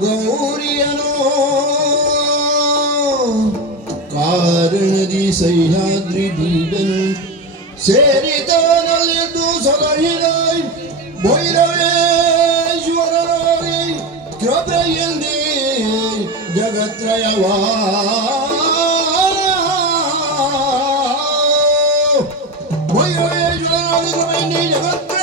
ಗೌರಿಯನೋ ಕಾರಣದಿ ಸಹ್ಯಾದ್ರಿ ಬೀಡನು ಸೇರಿದನಲ್ಲೆಂದು ಸಲಹಿದ ಭೈರವೇಶ್ವರನೇ ಕೃಪೆಯಂದೇ ಜಗತ್ರಯವಾ ಭೈರವೇಶ್ವರನೇ ಕೃಪೆಯಂದೇ ಜಗತ್ರಯವಾ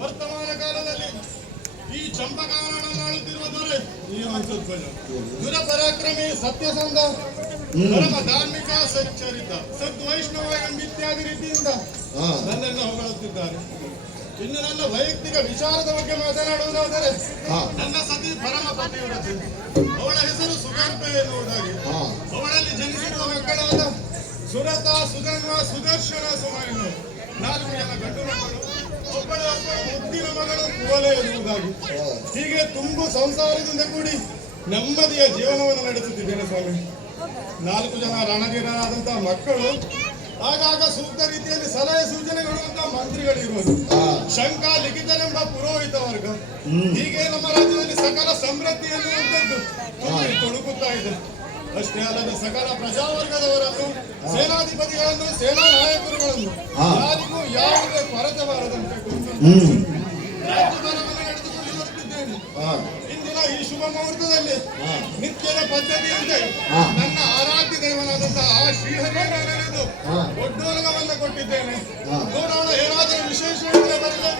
ವರ್ತಮಾನ ಕಾಲದಲ್ಲಿ ಈ ಚಂಪಕಾವರಣ ಆಳುತ್ತಿರುವ ದೊರೆ ದುರ ಪರಾಕ್ರಮಿ ಸತ್ಯಸಂಧ ಪರಮ ಧಾರ್ಮಿಕ ಸಚ್ಚರಿತ ಸದ್ವೈಷ್ಣವ ಎಂಬಿತ್ಯಾದಿ ರೀತಿಯಿಂದ ನನ್ನನ್ನು ಹೊಗಳುತ್ತಿದ್ದಾರೆ. ಇನ್ನು ನನ್ನ ವೈಯಕ್ತಿಕ ವಿಚಾರದ ಬಗ್ಗೆ ಮಾತನಾಡುವುದಾದರೆ ನನ್ನ ಸತಿ ಪರಮ ಪತಿವ್ರತೆ, ಅವಳ ಹೆಸರು ಸುಗರ್ಭೆ ಎನ್ನುವುದಾಗಿ, ಅವಳಲ್ಲಿ ಜನಿಸಿರುವ ಮಕ್ಕಳಾದ ಸುರತ, ಸುಧನ್ವ, ಸುದರ್ಶನ, ಸುಮಯನು 4 ಜನ ಗಂಡು ಮಕ್ಕಳು, ಒಬ್ಬಳು ಮುದ್ದಿನ ಮಗಳು ಕುವಲೆ ಎನ್ನುವುದಾಗಿ. ಹೀಗೆ ತುಂಬು ಸಂಸಾರದಿಂದ ಕೂಡಿ ನೆಮ್ಮದಿಯ ಜೀವನವನ್ನು ನಡೆಸುತ್ತಿದ್ದೇನೆ ಸ್ವಾಮಿ. 4 ಜನ ರಣಧೀರರಾದಂತಹ ಮಕ್ಕಳು ಆಗಾಗ ಸೂಕ್ತ ರೀತಿಯಲ್ಲಿ ಸಲಹೆ ಸೂಚನೆ ಕೊಡುವಂತಹ ಮಂತ್ರಿಗಳಿರುವುದು, ಹಾ. ಶಂಕ ಲಿಖಿತನೆಂಬ ಪುರೋಹಿತ ವರ್ಗ, ಹೀಗೆ ನಮ್ಮ ರಾಜ್ಯದಲ್ಲಿ ಸಕಲ ಸಮೃದ್ಧಿ ಎನ್ನುವಂಥದ್ದು ತುಂಬಿ ತೊಡಗುತ್ತಾ ಇದೆ. ಅಷ್ಟೇ ಅಲ್ಲದೆ ಸಕಲ ಪ್ರಜಾವರ್ಗದವರನ್ನು, ಸೇನಾಧಿಪತಿಗಳನ್ನು, ಸೇನಾ ನಾಯಕರುಗಳನ್ನು ಯಾರಿಗೂ ಯಾವುದೇ ಕೊರತೆ ಬಾರದಂತೆ ರಾಜ್ಯಭಾರವನ್ನು ನಡೆದುಕೊಂಡು ಬರುತ್ತಿದ್ದೇನೆ. ಇಂದಿನ ಈ ಶುಭ ಮುಹೂರ್ತದಲ್ಲಿ ನಿತ್ಯದ ಪದ್ಧತಿಯಂತೆ ನನ್ನ ಆರಾಧ್ಯ ದೇವನಾದಂತಹ ಆ ಶ್ರೀಹರಿಯನ್ನು ನೆನೆದು ಒಡ್ಡೋಲಗವನ್ನು ಕೊಟ್ಟಿದ್ದೇನೆ. ನೋಡೋಣ ಏನಾದರೂ ವಿಶೇಷ ಇದ್ರೆ ಬರಲಿ.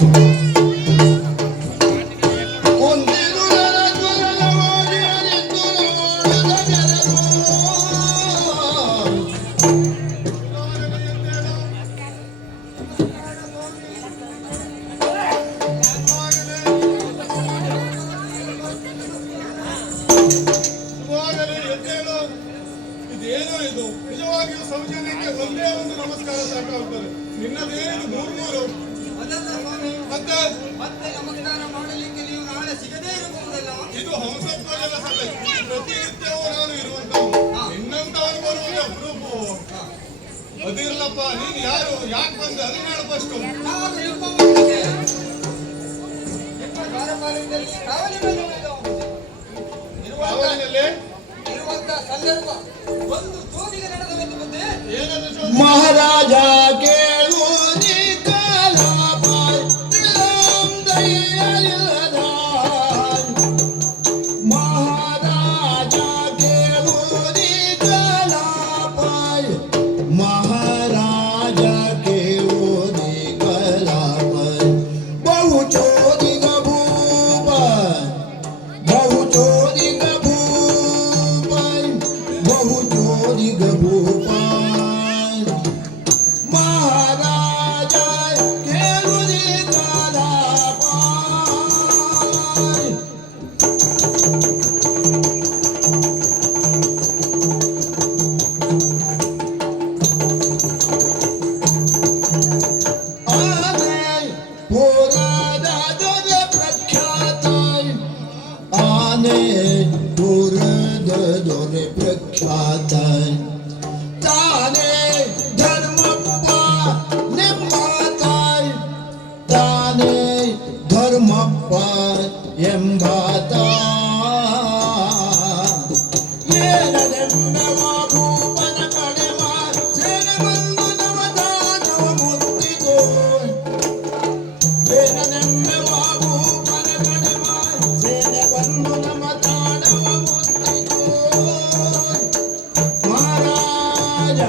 ಇದೇನೋ ಇದು ನಿಜವಾಗಿಯೂ ಸೌಜನ್ಯಕ್ಕೆ ಒಂದೇ ಒಂದು ನಮಸ್ಕಾರ ಸಾಕಾಗುತ್ತದೆ. ನಿನ್ನದೇನು ಮೂರು ಮತ್ತೆ ನಮಸ್ಕಾರ ಮಾಡಲಿಕ್ಕೆ ನೀವು ನಾಳೆ ಸಿಗದೇ ಇರಬಹುದಲ್ಲ. ಇದು ಹಂಸಧ್ವಜದ ಸಭೆ. ಪ್ರತಿನಿತ್ಯವೂ ನಾನು ಇರುವಂತದ್ದು. ನಿನ್ನಂತವನು ಬರುವುದು ಅಪರೂಪವು. ಅದಿರ್ಲಪ್ಪ, ನೀನು ಯಾರು, ಯಾಕೆ ಬಂದೆ ಅದನ್ನ ಹೇಳು ಫಸ್ಟ್. ನಾವು ನಿಮ್ಮ ಮನೆಗೆ, ನಿಮ್ಮ ದ್ವಾರಪಾಲಕರಲ್ಲಿ ಕಾವಲಿನಲ್ಲಿ ಇರುವಂತ ಸಂದರ್ಭ ಒಂದು ಜೋದಿಗೆ ನಡೆದವೆಂದು ಬಂದೆ. ಏನದು ಜೋಡಿ? ಮಹಾರಾಜ ಕೇಳುವುದಿ ಕಾಲಾಪಾಯ್ ತಿಳಂ ದಯಲಿಲ್ಲದಾಯ್. ಮಹಾರಾಜ ಕೇಳುವುದಿ ಕಾಲಾಪಾಯ್, ಮಹಾರಾಜ ಕೇಳುವುದಿ ಕಾಲಾಪಾಯ್. ಬಹು ಚೋದಿಗ ಭೂಪ, ಬಹು ಚೋದಿಗ ಭೂಪಾಯ್, ಬಹು ಚೋದಿಗ ಭೂಪಾಯ್. ಮಹಾರಾಜ ಕೇಳುವುದಿ ಕಾಲಾಪಾಯ್. ಆನೆ ಪುರದ ದೊರೆ ಪ್ರಖ್ಯಾತಾಯ್, ಆನೆ ಪುರದ ದೊರೆ ಪ್ರಖ್ಯಾತಾಯ್. ತಾನೇ ಧರ್ಮಪ್ಪ ನೆಂಬಾತಾಯ್, ತಾನೇ ಧರ್ಮಪ್ಪ ಎಂಬಾತ. ಏನದೆಂಬವ ಭೂಪನ ಕಡೆವ ಸೇನೆ ಬಂದು ನವದಾನವ ಮುತ್ತಿತು. ಏನದೆಂಬವ ಭೂಪನ ಕಡೆವ ಸೇನೆ ಬಂದು ನವದಾನವ ಮುತ್ತಿತು. ಮಹಾರಾಜ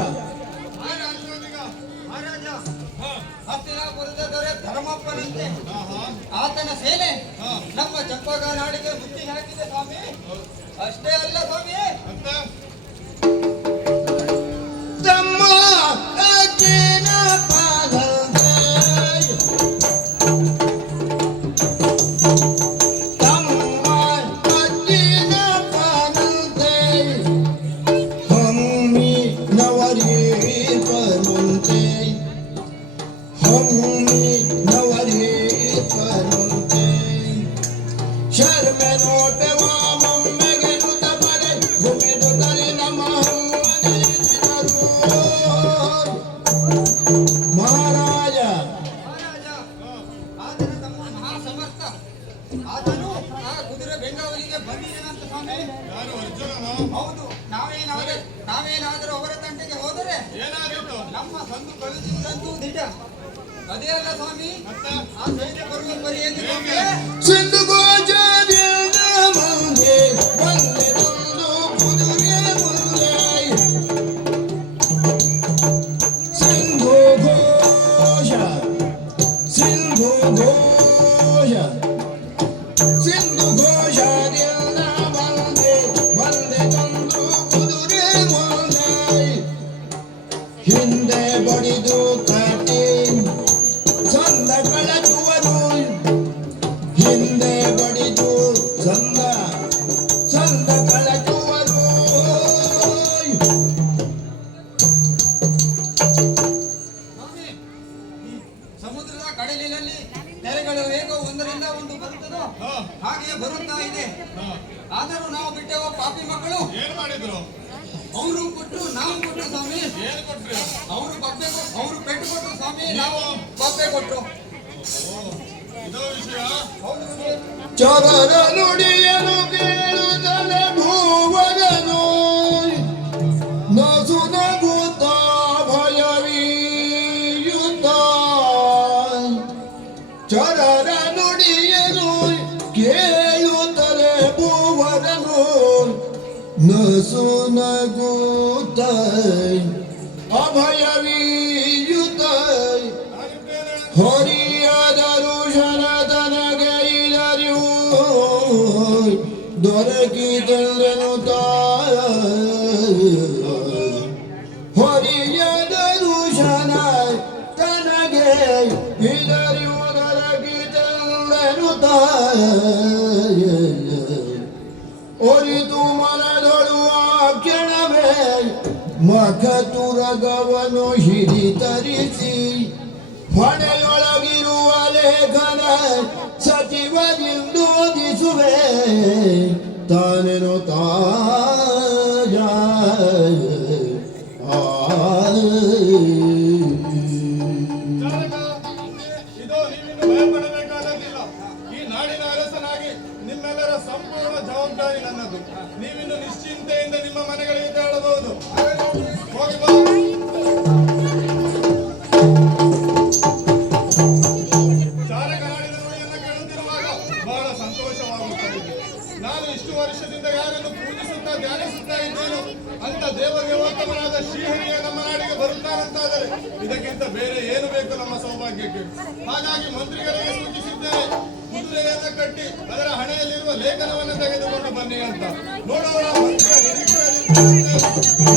ಮಹಾರಾಜ ಹಸ್ತಿನಾಪುರದ ದೊರೆ ಧರ್ಮಪ್ಪನಂತೆ ಆತನ ಸೇನೆ ನಮ್ಮ ಚಂಪಕ ನಾಡಿಗೆ ಮುತ್ತಿ ಹಾಕಿದೆ ಸ್ವಾಮಿ. ಅಷ್ಟೇ ಅಲ್ಲ ಸ್ವಾಮಿ, ಮತ್ತೆ ತಮ್ಮ ಅಜ್ಜನ ಪಾದದೆ, ತಮ್ಮ ಅಜ್ಜನ ಪಾದದೆ, ಹಮ್ಮಿ ನವರೀಪನುಂತೆ, ಹಮ್ಮಿ ನವರೀಪನುಂತೆ. ಶರ್ಮೆ ನೋಟವ ಮೊಮ್ಮೆಗೆನುತ ಬರೆ ಗುಮಿದುತ್ತಲಿ ನಮಃ ಮಹಾರಾಜ. ಮಹಾರಾಜ ಆತನ ತಮ್ಮ ಮಹಾಸಮರ್ಥ. ಆತನು ಆ ಕುದುರೆ ಬೆಂಗಾವಲಿಗೆ ಬಂದಿದ್ದೇನಂತ ಸ್ವಾಮಿ. ಯಾರು ಅರ್ಜುನನೋ? ಹೌದು, ನಾವೇನಾದರೂ ಅವರ ತಂಟೆಗೆ ಹೋದರೆ ಏನಾಗಿತ್ತು? ನಮ್ಮ ಸಂದು ಕಳುಹಿಸುವುದಂತೂ ನಿಜ. ಅದೇ ಅಲ್ಲ ಸ್ವಾಮಿ, ಮತ್ತೆ ಆ ಸೈನ್ಯ ಬರುವ ಪರಿಯಲ್ಲಿ ಸ್ವಾಮಿ ಸಿಂಧು ಗೋಜಾರ್ಯದ ಮುಂದೆ ಬಂದೆ ತಂದು ಕುದುರೆ ಮುಂದೆ. ಸಿಂಧು ಘೋಷ, ಸಿಂಧು ಘೋಷ, ಸಿಂಧು ಘೋಷದಿಂದ ಬಂದೆ ಬಂದೆ ತಂದು ಕುದುರೆ ಮುಂದೆ. ಹಿಂದೆ ಬಡಿದು ಕಟ್ಟಿ ಸಂದ ಕಳಚುವನು, ಹಿಂದೆ ಬಡಿದು ಸಂದ ಸಂದ ಕಳಚುವನು. ಸ್ವಾಮಿ, ಸಮುದ್ರದ ಕಡಲಿನಲ್ಲಿ ತೆರೆಗಳು ಹೇಗೋ ಒಂದರಿಂದ ಒಂದು ಬರುತ್ತದೋ ಹಾಗೆ ಬರುತ್ತಾ ಇದೆ. ಆದರೂ ನಾವು ಬಿಟ್ಟೆವ ಪಾಪಿ ಮಕ್ಕಳು ಏನ್ ಮಾಡಿದ್ರು? ಅವರು ಕೊಟ್ಟರು ನಾವು ಕೊಟ್ಟರು ಸ್ವಾಮಿ. ಏನು ಕೊಟ್ರಿ? ಅವರು ಪೆಟ್ಟು ಕೊಟ್ಟರು ಸ್ವಾಮಿ, ನಾವು ಬಬ್ಬೆ ಕೊಟ್ಟರು. ಇದೋ ವಿಷಯ. ಹೌದು ಸ್ವಾಮಿ. ಚರರ ನುಡಿಯನು ಕೇಳುತ್ತಲೆ ಭೂವರನು ನಸು ನಗುತ್ತ ಭಯವೀಯುತ್ತ. ಚರರ ನುಡಿಯನು ಕೇಳುತ್ತಲೆ ಭೂವರನು ನಸು ನಗುತ್ತ ಅಭಯವೀಯುತ್ತ. ನಾನಿದ್ದೇನೆ. ಹೊರಿಯಾದರು ಶರದನಗೆ ಇಳರಿಯು ದೊರಕಿದೆಂದೆನು ತಾಯ. ಹೊರಿಯಾದರು ಶರ ತನಗೆ ಇಳರಿಯು ದೊರಕಿದೆಂದೆನು ತಾಯ. ಒರಿದು ಮನದೊಳು ಆ ಕ್ಷಣವೇ ಮಖತುರಗವನು ಹಿರಿತರಿಸಿ ಹೊಣೆಯೊಳಗಿರುವ ಲೇಖನ ಸಚಿವರಿಂದೋದಿಸುವೆ ತಾನೇನು ತಾಯ. ಚಾಲಕ, ಇದೋ ನೀವಿನ್ನು ಭಯಪಡಬೇಕಾದದ್ದಿಲ್ಲ. ಈ ನಾಡಿನ ಅರಸನಾಗಿ ನಿಮ್ಮೆಲ್ಲರ ಸಂಪೂರ್ಣ ಜವಾಬ್ದಾರಿ ನನ್ನದು. ನೀವಿನ್ನು ನಿಶ್ಚಿಂತೆಯಿಂದ ನಿಮ್ಮ ಮನೆಗಳಿಗೆ ತೆರಳಬಹುದು. ಹೋಗಿ ಬಾ. ಚಾಲಕ, ನಾಡಿನ ನುಡಿಯನ್ನು ಕೇಳುತ್ತಿರುವಾಗ ಬಹಳ ಸಂತೋಷವಾಗುತ್ತದೆ. ನಾನು ಇಷ್ಟು ವರ್ಷದಿಂದ ಯಾರನ್ನು ಪೂಜಿಸುತ್ತಾ ಧ್ಯಾನಿಸುತ್ತಾ ಇದ್ದೇನೋ ಅಂತ ದೇವದೇವೋತ್ತಮನಾದ ಶ್ರೀಹರಿಯ ನಮ್ಮ ನಾಡಿಗೆ ಬರುತ್ತಾನಂತಾದರೆ ಇದಕ್ಕಿಂತ ಬೇರೆ ಏನು ಬೇಕು ನಮ್ಮ ಸೌಭಾಗ್ಯಕ್ಕೆ? ಹಾಗಾಗಿ ಮಂತ್ರಿಗಳಿಗೆ ಸೂಚಿಸಿದ್ದೇನೆ, ಕುದುರೆಯನ್ನ ಕಟ್ಟಿ ಅದರ ಹಣೆಯಲ್ಲಿರುವ ಲೇಖನವನ್ನು ತೆಗೆದುಕೊಂಡು ಬನ್ನಿ ಅಂತ. ನೋಡೋಣ ಮಂತ್ರಿಯ ನಿರೀಕ್ಷೆಯಲ್ಲಿ.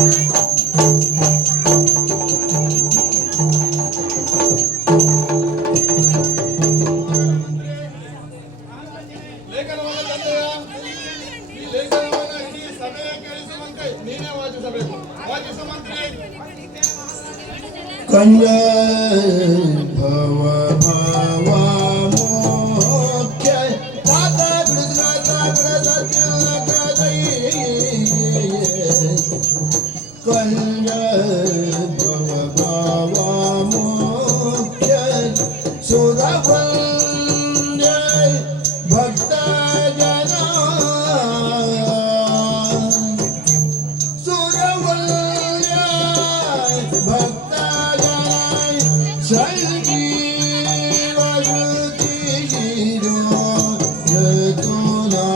ಲೇಖನವನ್ನು ತಂದೆಯ? ಈ ಲೇಖನವನ್ನು ಇಡೀ ಸಭೆಯ ಕೇಳಿಸುವಂತೆ ನೀನೇ ವಾಚಿಸಬೇಕು. ವಾಚಿಸು ಮಂತ್ರಿ. ಕಂಜ ಭವ ಭವ ಮೋಕ್ಷ ತಾತ ಕೃಷ್ಣ ಕಂಜ ಭವ ಭವ ಮೋಕ್ಷ ಸುರವಂಜ ಭಕ್ತ ಜನ ಸುರವಂಜ ಭಕ್ತ ಸಂಜೀವ ಶ್ರುತಿರೋ ಯತುನಾ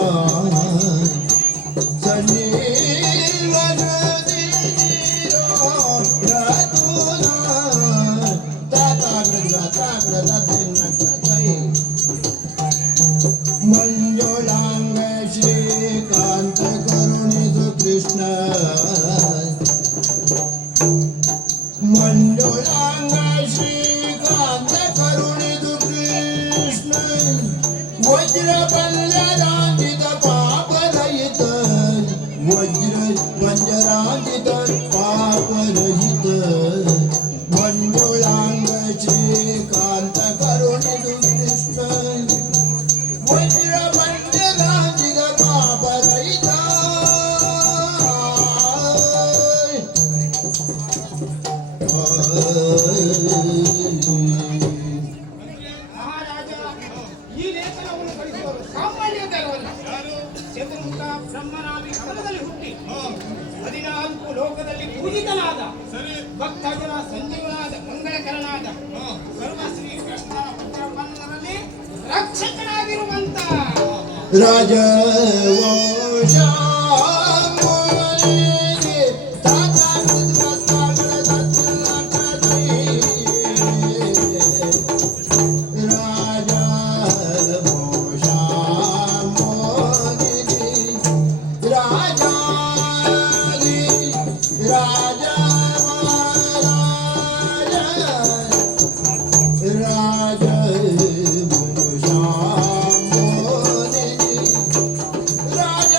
ಸಂಜೀವ ಶ್ರುತಿರೋ ಯತುನಾ ತಾತಾಗ್ರದ ತಿನ್ನಕೈ ಮಂಜುಳಾಂಗ ಶ್ರೀಕಾಂತ ಕರುಣಿಸು ಕೃಷ್ಣ ಮಂಜುಳಾಂಗ ಶ್ರೀಕಾಂತ ಕರುಣಿಸು ಕೃಷ್ಣ ವಜ್ರ ಪಂಜರಾಂಜಿತ ಪಾಪರಹಿತ ವಜ್ರ ಪಂಜರಾಂಜಿತ ಪಾಪರಹಿತ ಮಂಜುಳಾಂಗ ಶ್ರೀಕಾಂತ ಕರುಣಿಸು ಕೃಷ್ಣ ವಜ್ರ ಪಂಜರಾಂಜಿತ ಪಾಪರಹಿತ. ಮಹಾರಾಜ, ಈ ಲೇಖನವನ್ನು ಕಳಿಸುವರು ಸಾಮಾನ್ಯದವರಲ್ಲ. ಯಾರು? ಚತುರ್ಮುಖ ಬ್ರಹ್ಮನಾಗಿ ಕಮಲದಲ್ಲಿ ಹುಟ್ಟಿ ಹಾ, 14 ಲೋಕದಲ್ಲಿ ಪೂಜಿತನಾದ ಸರಿ. ಭಕ್ತಜನ ಸಂಜೀವನಾದ ಮಂಗಳಕರನಾದ ಹಾ, ಸರ್ವಶ್ರೀ ಕೃಷ್ಣ ಪಂಚವನ್ನರಲ್ಲಿ ರಕ್ಷಕನಾಗಿರುವಂತ ರಾಜ ರಾಜ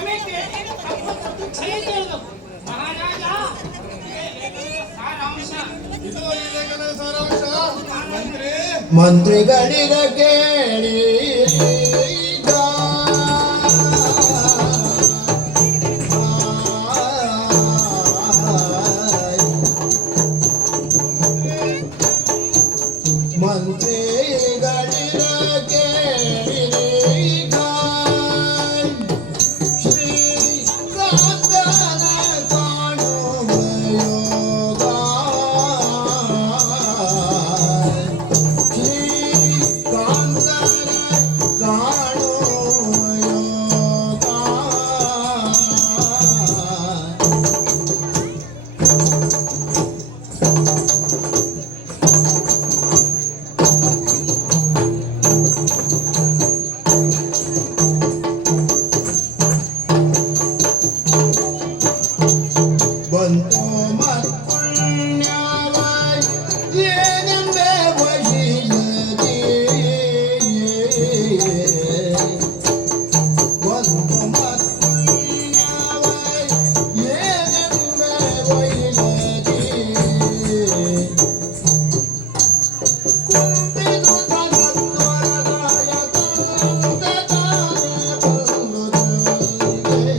ಕ್ಷಮೆ ಕೇಳಿ ತಪ್ಪು ಕ್ಷಮೆ ಕೇಳಬೇಕು ಮಹಾರಾಜ. ಇದೇ ಲೇಖನದ ಸಾರಾಂಶ. ಇದು ಈ ಲೇಖನದ ಸಾರಾಂಶ. ಮಂತ್ರಿ ಮಂತ್ರಿಗಳಿಗ ಕೇಳಿ ಮಂತ್ರಿಗಳಿಗ ಕೇಳಿಗ ಶ್ರೀಕಾಂತನ ಕಾಣುವ ಯೋಗ ಶ್ರೀಕಾಂತನ ಕಾಣುವ ಯೋಗ ಬಂತು ಮತ್ಪುಣ್ಯವಾಯ್ ಏನೆಂಬೆ ವಶಿಯದಿ ಬಂತು ಮತ್ಪುಣ್ಯವಾಯ್ ಏನೆಂಬೆ ವಶಿಯದಿ ಕುಂತಿದು ತನತ್ವರದಾಯ ತಂದೆ ತಾನೆ ಬಲ್ಲುತ್ತದೆ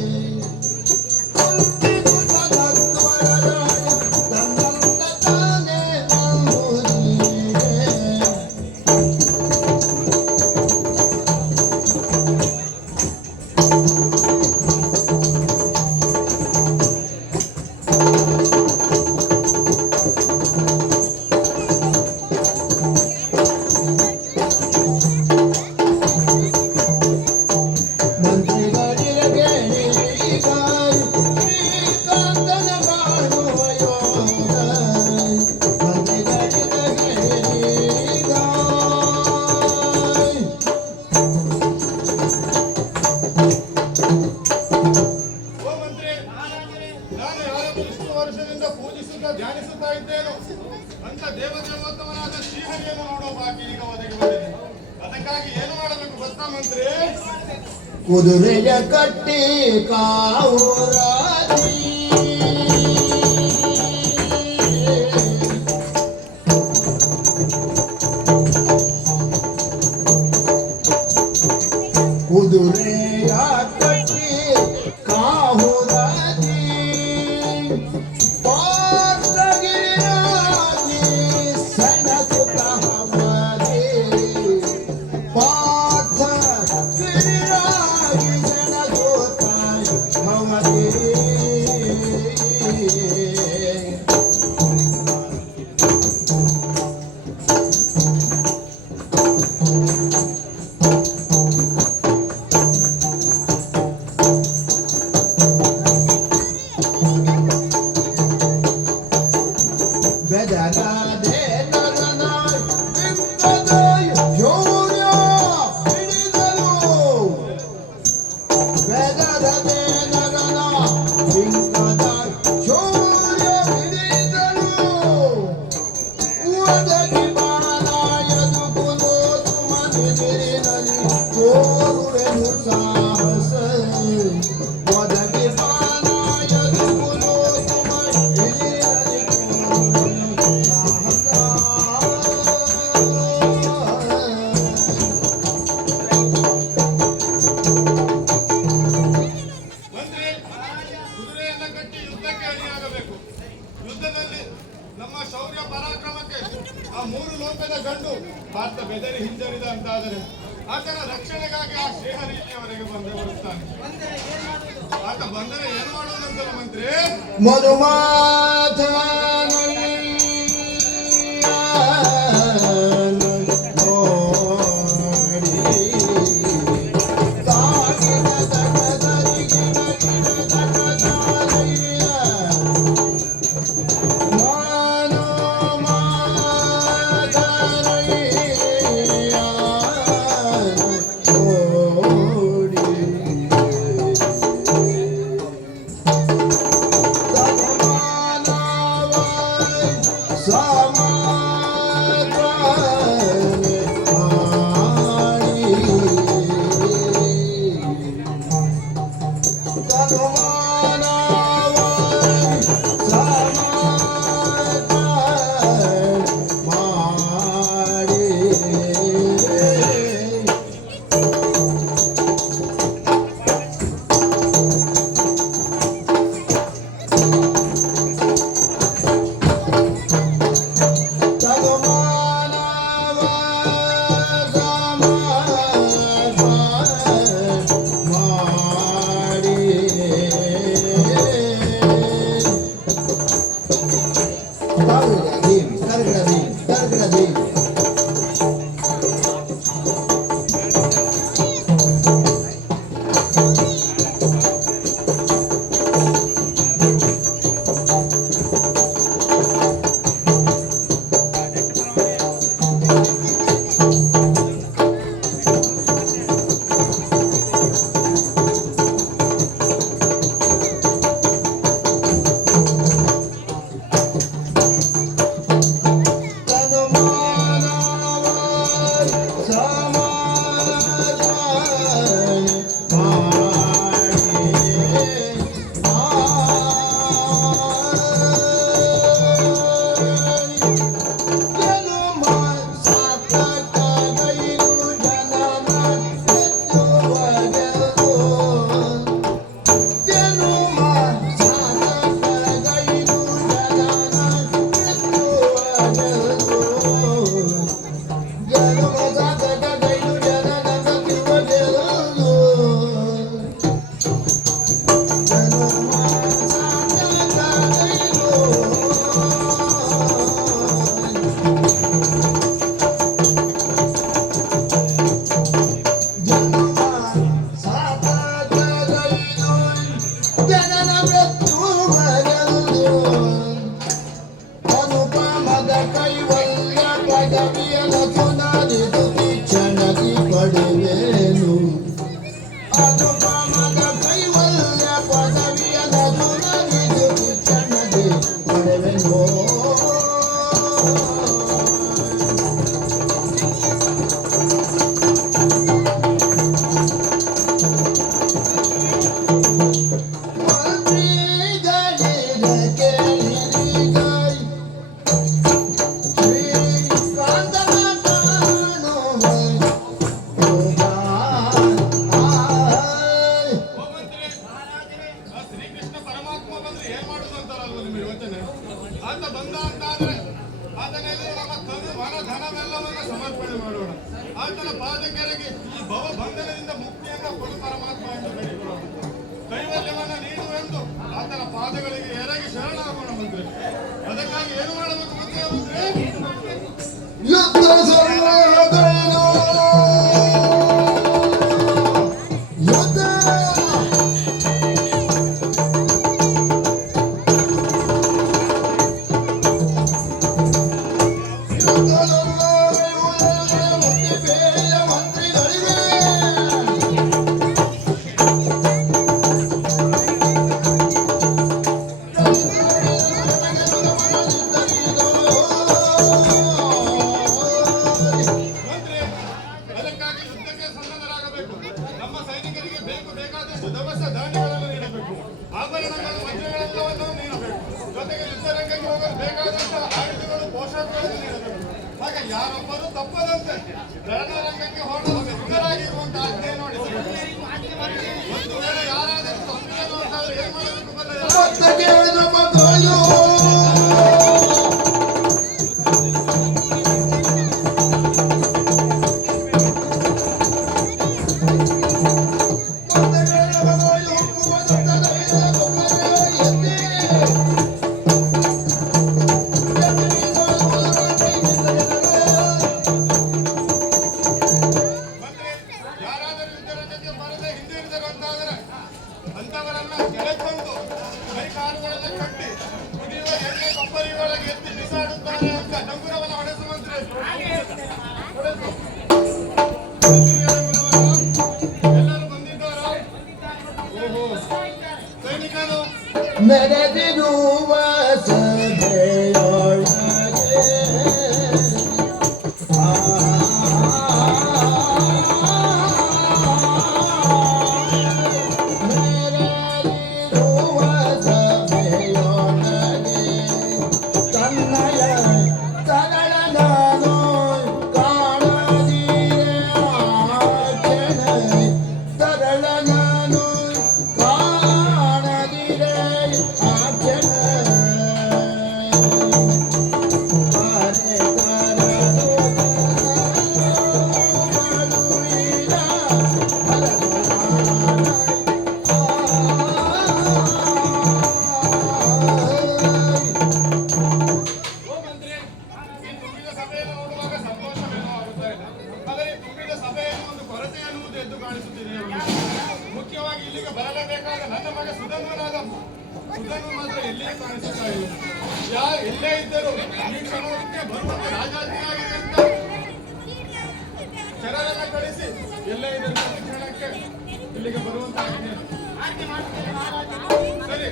ಓ ಮಂತ್ರಿ, ನಾನು ಯಾರನ್ನು ಇಷ್ಟು ವರ್ಷದಿಂದ ಪೂಜಿಸುತ್ತಾ ಧ್ಯಾನಿಸುತ್ತಾ ಇದ್ದೇನೋ ಅಂತ ದೇವದೇವೋತ್ತಮನಾದ ಶ್ರೀಹರಿಯನ್ನು ನೋಡುವ ಬಾಕಿ ಈಗ ಒದಗಿ ಬಂದಿದೆ. ಅದಕ್ಕಾಗಿ ಏನು ಮಾಡಬೇಕು ಗೊತ್ತಾ ಮಂತ್ರಿ? ಕುದುರೆಯ ಕಟ್ಟಿ ಕಾವುರಾದಿ ಕುದುರೆಯ ಕಟ್ಟಿ ಕಾವುರಾದಿ ಪಾರ್ಥಗಿರಿರಾಜಿ ಸೆಣಸುತ್ತ ಹಮದಿ ಪಾರ್ಥಗಿರಿರಾಜಿ ಸೆಣಸುತ್ತ ಹಮದಿ ಬೆದರದೆ ನರನ ಬಿಂಕದ ಶೌರ್ಯ ಹಿಡಿದಲು ಬೆದರದೆ ನರನ ಬಿಂಕದ ಶೌರ್ಯ ಹಿಡಿದಲು ಒದಗಿ ಬಾಲಾಯದು ಕುಲೋತು ಮನಿದಿರಿನಲ್ಲಿ ತೋರುವೆನು ಸಾಹಸ ಒದಗಿ ಬಾಲಾಯದು ಕುಲೋತು ಮನಿದಿರಿನಲ್ಲಿ ಮಂತ್ರಿ, ಕುದುರೆಯನ್ನ ಕಟ್ಟಿ ಯುದ್ಧಕ್ಕೆ ಅಣಿಯಾಗಬೇಕು. ಯುದ್ಧದಲ್ಲಿ ನಮ್ಮ ಶೌರ್ಯ ಪರಾಕ್ರಮಕ್ಕೆ ಆ ಮೂರು ಲೋಕದ ಗಂಡು ಭಾರತ ಬೆದರಿ ಹಿಂಜರಿದ ಅಂತಾದರೆ ಆತನ ರಕ್ಷಣೆಗಾಗಿ ಆ ಶ್ರೀಹರಿ ಇಲ್ಲಿಯವರೆಗೆ ಬಂದು ಬರುತ್ತಾನೆ. ಆತ ಬಂದರೆ ಏನು ಮಾಡುವುದಂತಲ್ಲ ಮಂತ್ರಿ? ಪದವಿಯನ ಪುನರಿದು ಕ್ಷಣದಿ ಪಡೆವೇನು ಅದು ಕಾಮದ ಕೈವಲ್ಯ ಪದವಿಯನ ಪುನರಿದು ಕ್ಷಣದಿ ಪಡೆವೆನೋ ಹೋಗಂತ್ರಿ. ಆ ಶ್ರೀಕೃಷ್ಣ ಪರಮಾತ್ಮ ಬಂದ್ರೆ ಏನ್ ಮಾಡುದು ಅಂತಾರಲ್ವ ನಿಮ್ಮ ಯೋಚನೆ. ಆತ ಬಂದ ಅಂತ ಆದ್ರೆ ಆತನಲ್ಲಿ ನಮ್ಮ ತನು ಮನ ಧನವೆಲ್ಲವನ್ನ ಸಮರ್ಪಣೆ ಮಾಡೋಣ. ಆತನ ಪಾದಕೆರೆಗೆ ಈ ಭವ ಬಂಧನದಿಂದ ಮುಕ್ತಿಯನ್ನ ಕೊಡು ಪರಮಾತ್ಮ ಎಂದು ಬೇಡಿಕೊಳ್ಳೋಣ. ಕೈವಲ್ಯವನ್ನ ನೀಡುವೆಂದು ಆತನ ಪಾದಗಳಿಗೆ ಎರಗಿ ಶರಣಾಗೋಣ ಮಂತ್ರಿ. ಅದಕ್ಕಾಗಿ ಏನು ಮಾಡಬೇಕು ಮಂತ್ರಿ? ಯುದ್ಧ ಸರ್ವೋದಯನೋ ಯುದ್ಧ ಮಂತ್ರಿ, ಅದಕ್ಕಾಗಿ ಯುದ್ಧಕ್ಕೆ ಸನ್ನದ್ಧರಾಗಬೇಕು. ನಮ್ಮ ಸೈನಿಕರಿಗೆ ಬೇಕಾದಷ್ಟು ದವಸ ಧಾನ್ಯಗಳನ್ನು ನೀಡಬೇಕು. ಆಭರಣಗಳು ವಜ್ರಗಳೆಲ್ಲವನ್ನೂ ನೀಡಬೇಕು. ಜೊತೆಗೆ ಯುದ್ಧರಂಗಕ್ಕೆ ಹೋಗಲು ಬೇಕಾದಂತಹ ಆಯುಧಗಳು ಪೋಷಕಗಳನ್ನು ನೀಡಬೇಕು. ಹಾಗ ಯಾರೊಬ್ಬರು ತಪ್ಪದಂತೆ ರಣರಂಗಕ್ಕೆ ಹೊರಡಲು ಸಿದ್ಧರಾಗಿರುವಂತಹ ಆಜ್ಞೆ ನೋಡಿಸಬೇಕು. ಒಂದು ವೇಳೆ ಯಾರಾದರೂ ತೊಂದರೆಯನ್ನು ಉಂಟಾದರೆ ಏನ್ ಮಾಡಬೇಕು ಗೊತ್ತಾ? ಮಂತ್ರಿ, ಯಾರಾದರೂ ಯುದ್ಧರಂಗಕ್ಕೆ ಬರದೆ ಹಿಂದಿರುಗಂತಾದರೆ ಅಂತವರನ್ನ ಕೆಳತಂದು ಕೈ ಕಾಲುಗಳನ್ನ ಕಟ್ಟಿ ಕುದಿಯುವ ಎಣ್ಣೆ ಕೊಬ್ಬರಿ ಒಳಗೆ ಎತ್ತಿ ಬಿಸಾಡುತ್ತಾರೆ ಅಂತ ಡಂಗುರವನ್ನು ಹೊಡೆಸು ಮಂತ್ರಿ. ಹೊಡೆಸು. ಎಲ್ಲರೂ ಬಂದಿದ್ದಾರಾ? ಓಹೋ, ಸೈನಿಕರು ನೆರೆದಿರುವ ಸಭೆಯೊಳಗೆ ನೆರೆದಿರುವ ಸಭೆಯೊಳಗೆ ತನ್ನಯ ತರಳನೋ ಕಾಣದಿರೆ ಆಚರಣೆ ತರಳನೋ ಕಾಣದಿರೆ ಆಚರಣೆ ಓ ಮಂತ್ರಿ, ಈ ತುಂಬಿದ ಸಭೆಯನ್ನು ನೋಡುವಾಗ ಸಂತೋಷವೇನೋ ಆಗುತ್ತಾ ಇಲ್ಲ. ಆದರೆ ಈ ತುಂಬಿದ ಸಭೆಯನ್ನು ಒಂದು ಕೊರತೆ ಅನ್ನುವುದು ಎದ್ದು ಕಾಣಿಸುತ್ತಿದೆ ನಮಗೆ. ಮುಖ್ಯವಾಗಿ ಇಲ್ಲಿಗೆ ಬರಲೇಬೇಕಾದ ನನ್ನ ಮಗ ಸುಧನ್ವನಾದ ಸುಧನ್ವ ಮಾತ್ರ ಎಲ್ಲಿಯೇ ಕಾಣಿಸುತ್ತಾ ಇಲ್ಲ. ಎಲ್ಲೇ ಇದ್ದರೂ ಈ ಕ್ಷಣಕ್ಕೆ ಬರುವಂತೆ ರಾಜಾಜ್ಞೆಯಾಗಿದೆ ಅಂತ ಜನರನ್ನ ಕಳಿಸಿ ಎಲ್ಲೇ ಇದ್ದರೂ ಪ್ರತಿ ಕ್ಷಣಕ್ಕೆ ಇಲ್ಲಿಗೆ ಬರುವಂತ ಆಜ್ಞೆ. ಸರಿ.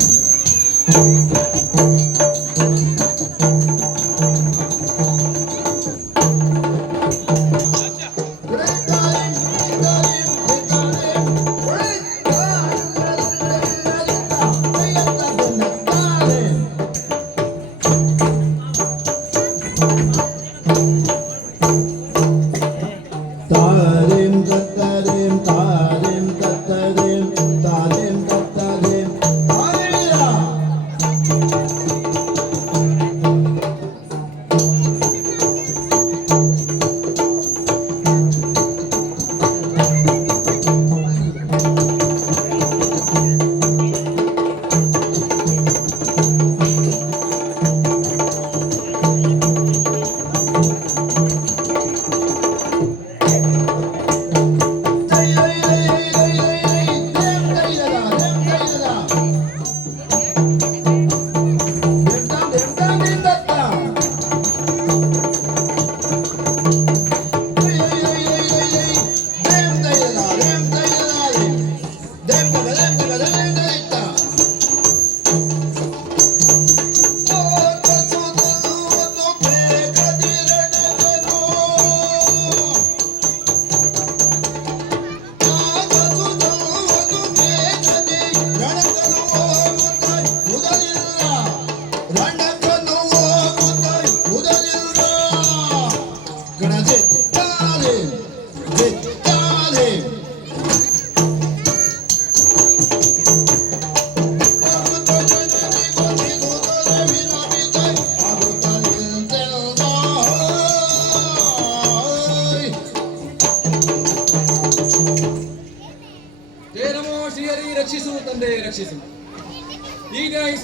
ತಾರಿಂ ಕತ್ತರಿಂ ತಾರಿಂ ಕತ್ತರಿಂ ತಾರಿಂ ಕತ್ತರಿಂ ತಾರಿಯ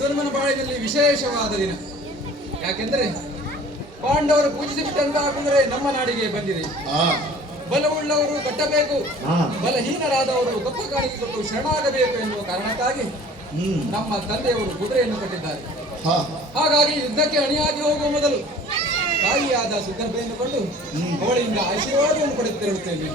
ಸುಧರ್ಮನ ಬಾಳಿನಲ್ಲಿ ವಿಶೇಷವಾದ ದಿನ. ಯಾಕೆಂದ್ರೆ ಪಾಂಡವರು ಪೂಜಿಸಿ ಬಿಟ್ಟಂತಾಗುದರೆ ನಮ್ಮ ನಾಡಿಗೆ ಬಂದಿದೆ. ಆ, ಬಲವುಳ್ಳವರು ಕಟ್ಟಬೇಕು, ಆ, ಬಲಹೀನರಾದವರು ಕಪ್ಪ ಕಾಣಿಕೆ ಕೊಟ್ಟು ಶರಣಾಗಬೇಕು ಎನ್ನುವ ಕಾರಣಕ್ಕಾಗಿ ಹ್ಮ್, ನಮ್ಮ ತಂದೆಯವರು ಕುದುರೆಯನ್ನು ಕಟ್ಟಿದ್ದಾರೆ. ಹಾ, ಹಾಗಾಗಿ ಯುದ್ಧಕ್ಕೆ ಅಣಿಯಾಗಿ ಹೋಗುವ ಮೊದಲು ತಾಯಿಯಾದ ಸುಗಂಧೆಯನ್ನು ಕೊಂಡು ಅವಳಿಂದ ಆಶೀರ್ವಾದವನ್ನು ಪಡೆಯುತ್ತಿರುತ್ತೇವೆ.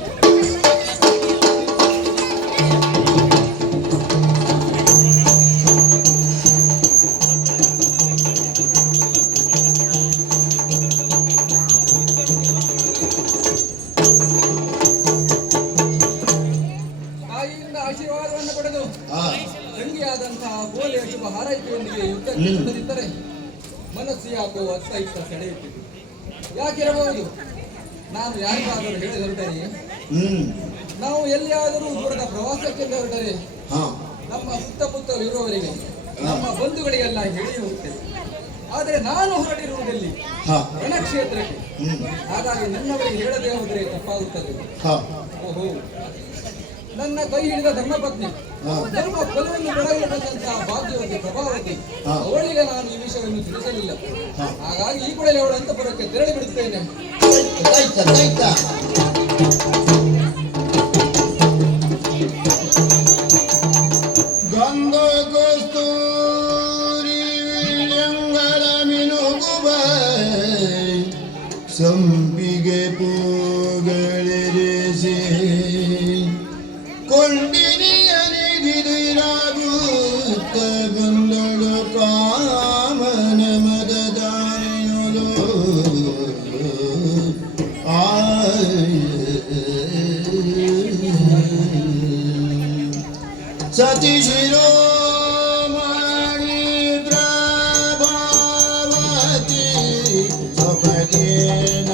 ತಾಯಿಯಿಂದ ಆಶೀರ್ವಾದವನ್ನು ಪಡೆದು ಆ, ತಂಗಿಯಾದಂತಹ ಗೋಲಿಯ ಶುಭ ಹಾರೈಕೆಯೊಂದಿಗೆ ಯುದ್ಧಕ್ಕೆ ಹೊರಟಿದ್ದರೆ ಮನಸ್ಸು ಯಾಕೋ ಅತ್ತ ಇತ್ತ ಸೆಳೆಯುತ್ತಿದೆ. ಯಾಕಿರಬಹುದು? ನಾನು ಯಾರಿಗಾದರೂ ಹೇಳಿ ಹೊರಟರೆ, ಹ್ಮ್, ನಾವು ಎಲ್ಲಿಯಾದರೂ ದೂರದ ಪ್ರವಾಸಕ್ಕೆಂದು ಹೊರಟರೆ ಹಾ, ನಮ್ಮ ಸುತ್ತಮುತ್ತಲು ಇರುವವರಿಗೆ, ನಮ್ಮ ಬಂಧುಗಳಿಗೆಲ್ಲ ಹೇಳಿ ಹೋಗುತ್ತೇವೆ. ಆದರೆ ನಾನು ಹೊರಟಿರುವುದಲ್ಲಿ ಹಾ, ರಣಕ್ಷೇತ್ರಕ್ಕೆ. ಹ್ಮ್, ಹಾಗಾಗಿ ನನ್ನವರಿಗೆ ಹೇಳದೆ ಹೋದರೆ ತಪ್ಪಾಗುತ್ತದೆ. ಹಾ, ಓಹೋ, ನನ್ನ ಕೈ ಹಿಡಿದ ಧರ್ಮಪತ್ನಿ, ಹಾ. ಧರ್ಮ ಬಲವನ್ನು ಬೆಳೆಯಬೇಕಂತಹ ಭಾಗ್ಯವತಿ ಪ್ರಭಾವತಿ, ಹಾ. ಅವಳಿಗೆ ನಾನು ಈ ವಿಷಯವನ್ನು ತಿಳಿಸಲಿಲ್ಲ. ಹಾ. ಹಾಗಾಗಿ ಈ ಕೂಡಲೇ ಅವಳ ಅಂತಃಪುರಕ್ಕೆ ತೆರಳಿ ಬಿಡುತ್ತೇನೆ. ದೈತ, ದೈತ. ಗಂಧ ಕಸ್ತೂರಿ ವಿಳ್ಯಂಗಳ ಮಿನುಗುವ ಸಂಪಿಗೆ ಪೂಗಳಿರಿಸಿ ಕೊಂಡಿರಿಯನಿಗಿರಿರಾಗುತ್ತ ಬಂದಳು ಕಾಮನ ಮದದಾನಿಯಲು ಸತಿ ಶಿರೋಮಣಿ ಪ್ರಭಾವತಿ ಸಪಗೇನ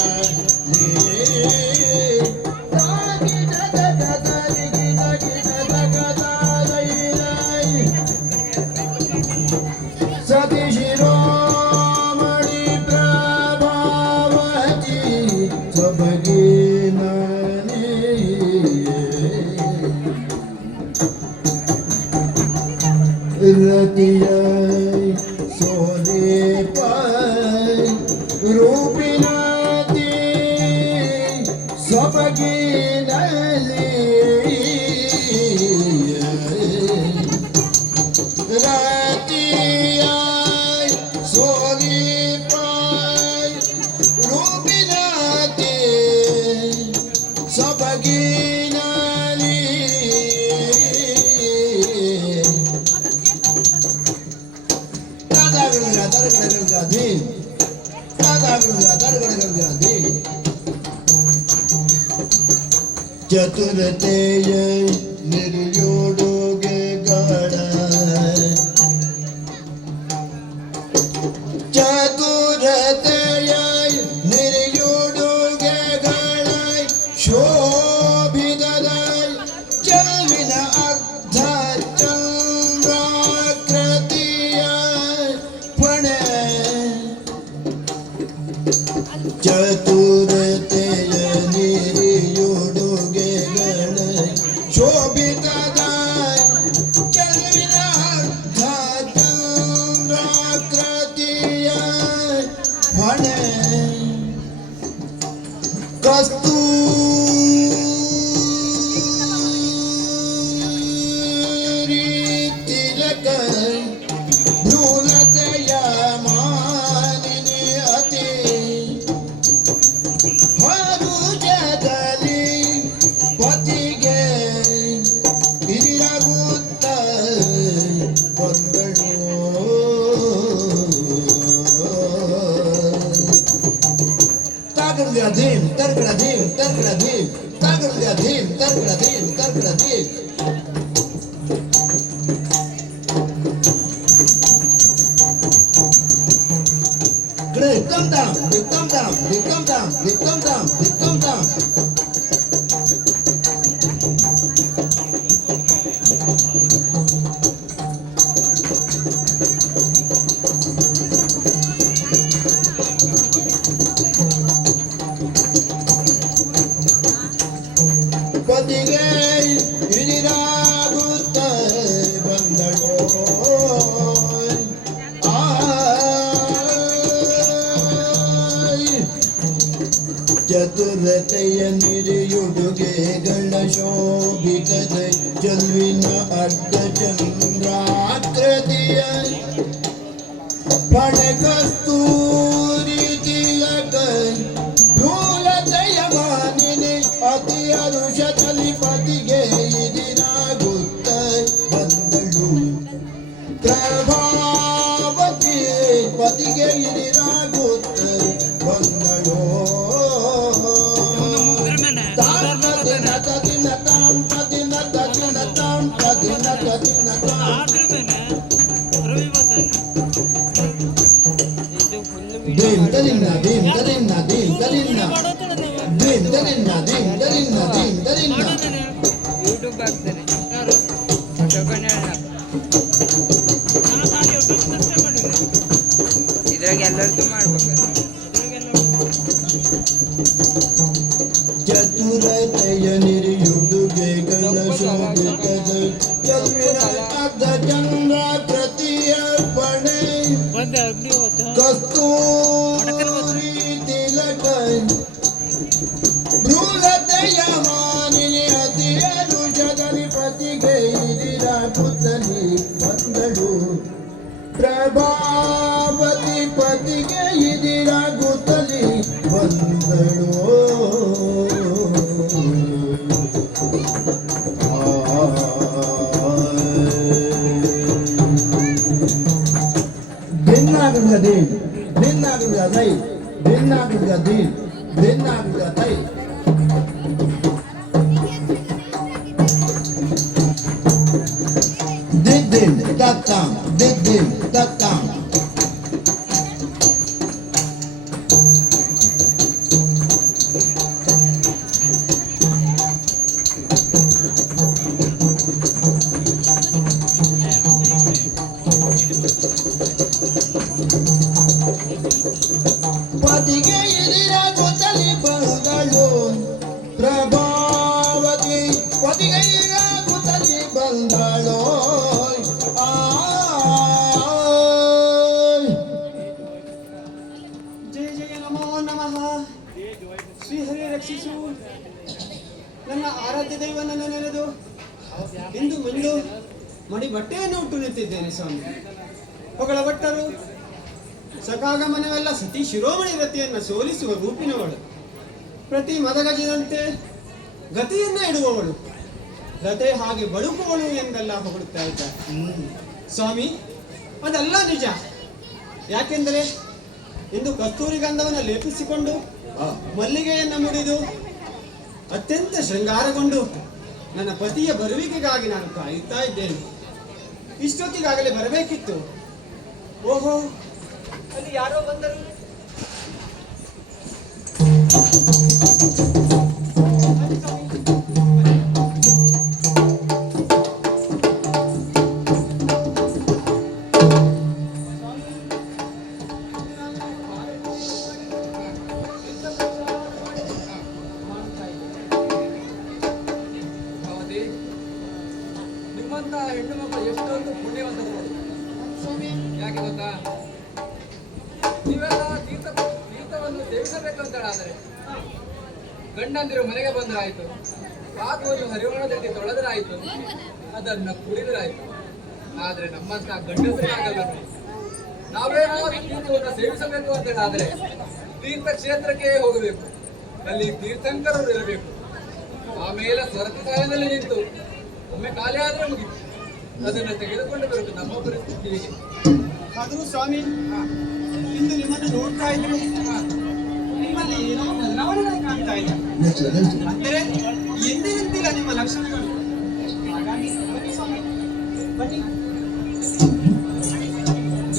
ಸತಿ ಶಿರೋಮಣಿ ಪ್ರಭಾವತಿ ಸಪಗೇನ ರತಿಯ ಸೋದೆ ಪಾಯ ರೂಪಿನಾತಿ ಸಬಗಿನಲ್ಲಿ ರತಿಯ ಸೋದೆ ಪಾಯ ರೂಪಿನಾತಿ ಸಬಗಿನಲ್ಲಿ ಚತುರತೆಯ ನಿರ್ಯೋಡುಗೆ ಗಾಢ ಚತುರತೆಯ ನಿರ್ಯೋಡುಗೆ ಗಾಢ ಶೋಭಿತದ ಚೆಲುವಿನ ಅರ್ಧ ಚಂದ್ರಾಕೃತಿಯ ಪಣೆ ಚತುರತೆಯ ನಿರಿಯುಡುಗೆಗಳ ಶೋಭಿತದ ಚೆಲುವಿನ ಅರ್ಧ ಚಂದ್ರಾಕೃತಿಯ ಪಣೆ ಕಸ್ತೂರಿ ತಿಲಕ ಭ್ರೂಲತೆಯ ಮಾನಿನಿ ಅತಿ ಹರುಜದಲ್ಲಿ ಪತಿಗೆ ಹಿರಿಯಾಗುತ್ತ ಬಂದಳು ತಾಗಡ್ಗ ಧೀಮ್ ತರ್ಗಡ ಧೀಮ್ ತರ್ಗಡ ಧೀಮ್ ತಾಗಡ್ಗ ಧೀಮ್ ತರ್ಗಡ ಧೀಮ್ ತರ್ಗಡ ಧೀಮ್ Come down, come down, come down, come down, come down. ಪತಿಗೆ ಹಿರಿದಾಗುತ್ತ ಬಂದಳು ಚತುರತೆಯ ನಿರಿಯುಡುಗೆಗಳ ಶೋಭಿತದ ಚೆಲುವಿನ ಅರ್ಧ ಚಂದ್ರಾಕೃತಿಯ ಪಣಕಸ್ತೂರಿ ತಿಲಕ ಮೂಲತೆಯ ಮಾನಿನಿ ಅತಿ ಅರುಷ ತಲಿಪತಿಗೆ ಇದಿರಾಗುತ್ತ ಬಂದಳು ಪ್ರಭಾವತಿ ಪತಿಗೆ ಇದಿರಾಗುತ್ತ ಬಂದಳು ಯೂಟ್ಯೂಬ್ ಹಾಕ್ತಾರೆ ಯಾರು ಇದ್ರಾಗ ಎಲ್ಲರಿಗೂ ಮಾಡ್ಬೇಕು ಚತುರತೆಯ ನಿರಿಯುಡುಗೆಗಳ ಶೋಭಿತದ ಚೆಲುವಿನ ಅರ್ಧ ಚಂದ್ರಾಕೃತಿಯ ಪಣೆ ಕಸ್ತೂರಿ ತಿಲಕ ಭ್ರೂಲತೆಯ ಮಾನಿನಿ ಅತಿ ಅನುಷದಲ್ಲಿ ಪತಿಗೆ ಇದಿರಾಗುತ್ತಲಿ ಬಂದಳು ಪ್ರಭಾವತಿ ಪತಿಗೆ ಇದಿರಾಗುತ್ತಲಿ ಬಂದಳು ಭಿನ್ನಾಗುವುದೇ ಭಿನ್ನಾಗುವುದೈ ಭಿನ್ನಾಗುವುದೇ ಭಿನ್ನಾಗುವುದೈ ದಿದ್ದಿಂ ತತ್ತಾಂ ದಿದ್ದಿಂ ತತ್ತಾಂ ಪತಿಗೆ ಎದಿರಾಗುತ್ತಲಿ ಬಂದಳು ಪ್ರಭಾವತಿ ಪತಿಗೆ ಎದಿರಾಗುತ್ತಲಿ ಬಂದಳು ಜಯ ಜಯ ನಮೋ ನಮಃ ಶ್ರೀಹರಿ ರಕ್ಷಿಸು ನನ್ನ ಆರಾಧ್ಯ ದೈವ ನನ್ನ ನೆನೆದು ಇಂದು ಮುಂದು ಮಡಿ ಬಟ್ಟೆಯನ್ನು ಉಟ್ಟು ನಿಂತಿದ್ದೇನೆ ಸ್ವಾಮಿ ಹೊಗಳ ಭಟ್ಟರು ಸಕಾಗಮನವೆಲ್ಲ ಸತಿ ಶಿರೋಮಣಿ ರತಿಯನ್ನು ಸೋಲಿಸುವ ರೂಪಿನವಳು ಪ್ರತಿ ಮದಗಜದಂತೆ ಗತಿಯನ್ನ ಇಡುವವಳು ಗತೆ ಹಾಗೆ ಬಳುಕುವಳು ಎಂದೆಲ್ಲ ಹೊಗಳುತ್ತಾ ಇದ್ದಾರೆ ಸ್ವಾಮಿ ಅದೆಲ್ಲ ನಿಜ ಯಾಕೆಂದರೆ ಇಂದು ಕಸ್ತೂರಿ ಗಂಧವನ್ನು ಲೇಪಿಸಿಕೊಂಡು ಮಲ್ಲಿಗೆಯನ್ನು ಮುಡಿದು ಅತ್ಯಂತ ಶೃಂಗಾರಗೊಂಡು ನನ್ನ ಪತಿಯ ಬರುವಿಕೆಗಾಗಿ ನಾನು ಕಾಯುತ್ತಾ ಇದ್ದೇನೆ ಇಷ್ಟೊತ್ತಿಗಾಗಲೇ ಬರಬೇಕಿತ್ತು ಓಹೋ ಅಲ್ಲಿ ಯಾರೋ ಬಂದರು ನಿಮ್ಮಂತ ಹೆಣ್ಣು ಮಕ್ಕಳು ಎಷ್ಟೊಂದು ಪುಣ್ಯವಂತರು ಯಾಕೆ ಗೊತ್ತಾ ನೀವೆಲ್ಲ ತೀರ್ಥವನ್ನು ಸೇವಿಸಬೇಕು ಅಂತ ಆದರೆ ಗಂಡಂದಿರು ಮನೆಗೆ ಬಂದರಾಯ್ತು ಪಾತ್ರೆಯನ್ನು ಹರಿವಾಣದಲ್ಲಿ ತೊಳೆದರಾಯ್ತು ಅದನ್ನ ಕುಡಿದರಾಯ್ತು ಆದ್ರೆ ನಮ್ಮಂತ ಗಂಡಸರಾಗಲ್ಲ ನಾವೇನಾದ್ರೂ ತೀರ್ಥವನ್ನು ಸೇವಿಸಬೇಕು ಅಂತ ಹೇಳಿದ್ರೆ ತೀರ್ಥ ಕ್ಷೇತ್ರಕ್ಕೆ ಹೋಗಬೇಕು ಅಲ್ಲಿ ತೀರ್ಥಂಕರರು ಇರಬೇಕು ಆಮೇಲೆ ಸ್ವರ್ಗ ಕಾಲದಲ್ಲಿ ನಿಂತು ಒಮ್ಮೆ ಖಾಲಿ ಆದ್ರೆ ಮುಗಿತು ಅದನ್ನ ತೆಗೆದುಕೊಂಡು ಬರುವುದು ನಮ್ಮ ಪರಿಸ್ಥಿತಿ ಹೀಗೆ ಆದರೂ ಸ್ವಾಮಿ ಇಂದು ನಿಮ್ಮನ್ನು ನೋಡ್ತಾ ಇದ್ರೆ ನಿಮ್ಮಲ್ಲಿ ಏನೋ ಬದಲಾವಣೆಗಳು ಕಾಣ್ತಾ ಇದೆ ಅಂದರೆ ಎಂದಿನಿಂದಿಲ್ಲ ನಿಮ್ಮ ಲಕ್ಷಣಗಳು ಹಾಗಾಗಿ ಬನ್ನಿ ಸ್ವಾಮಿ ಬನ್ನಿ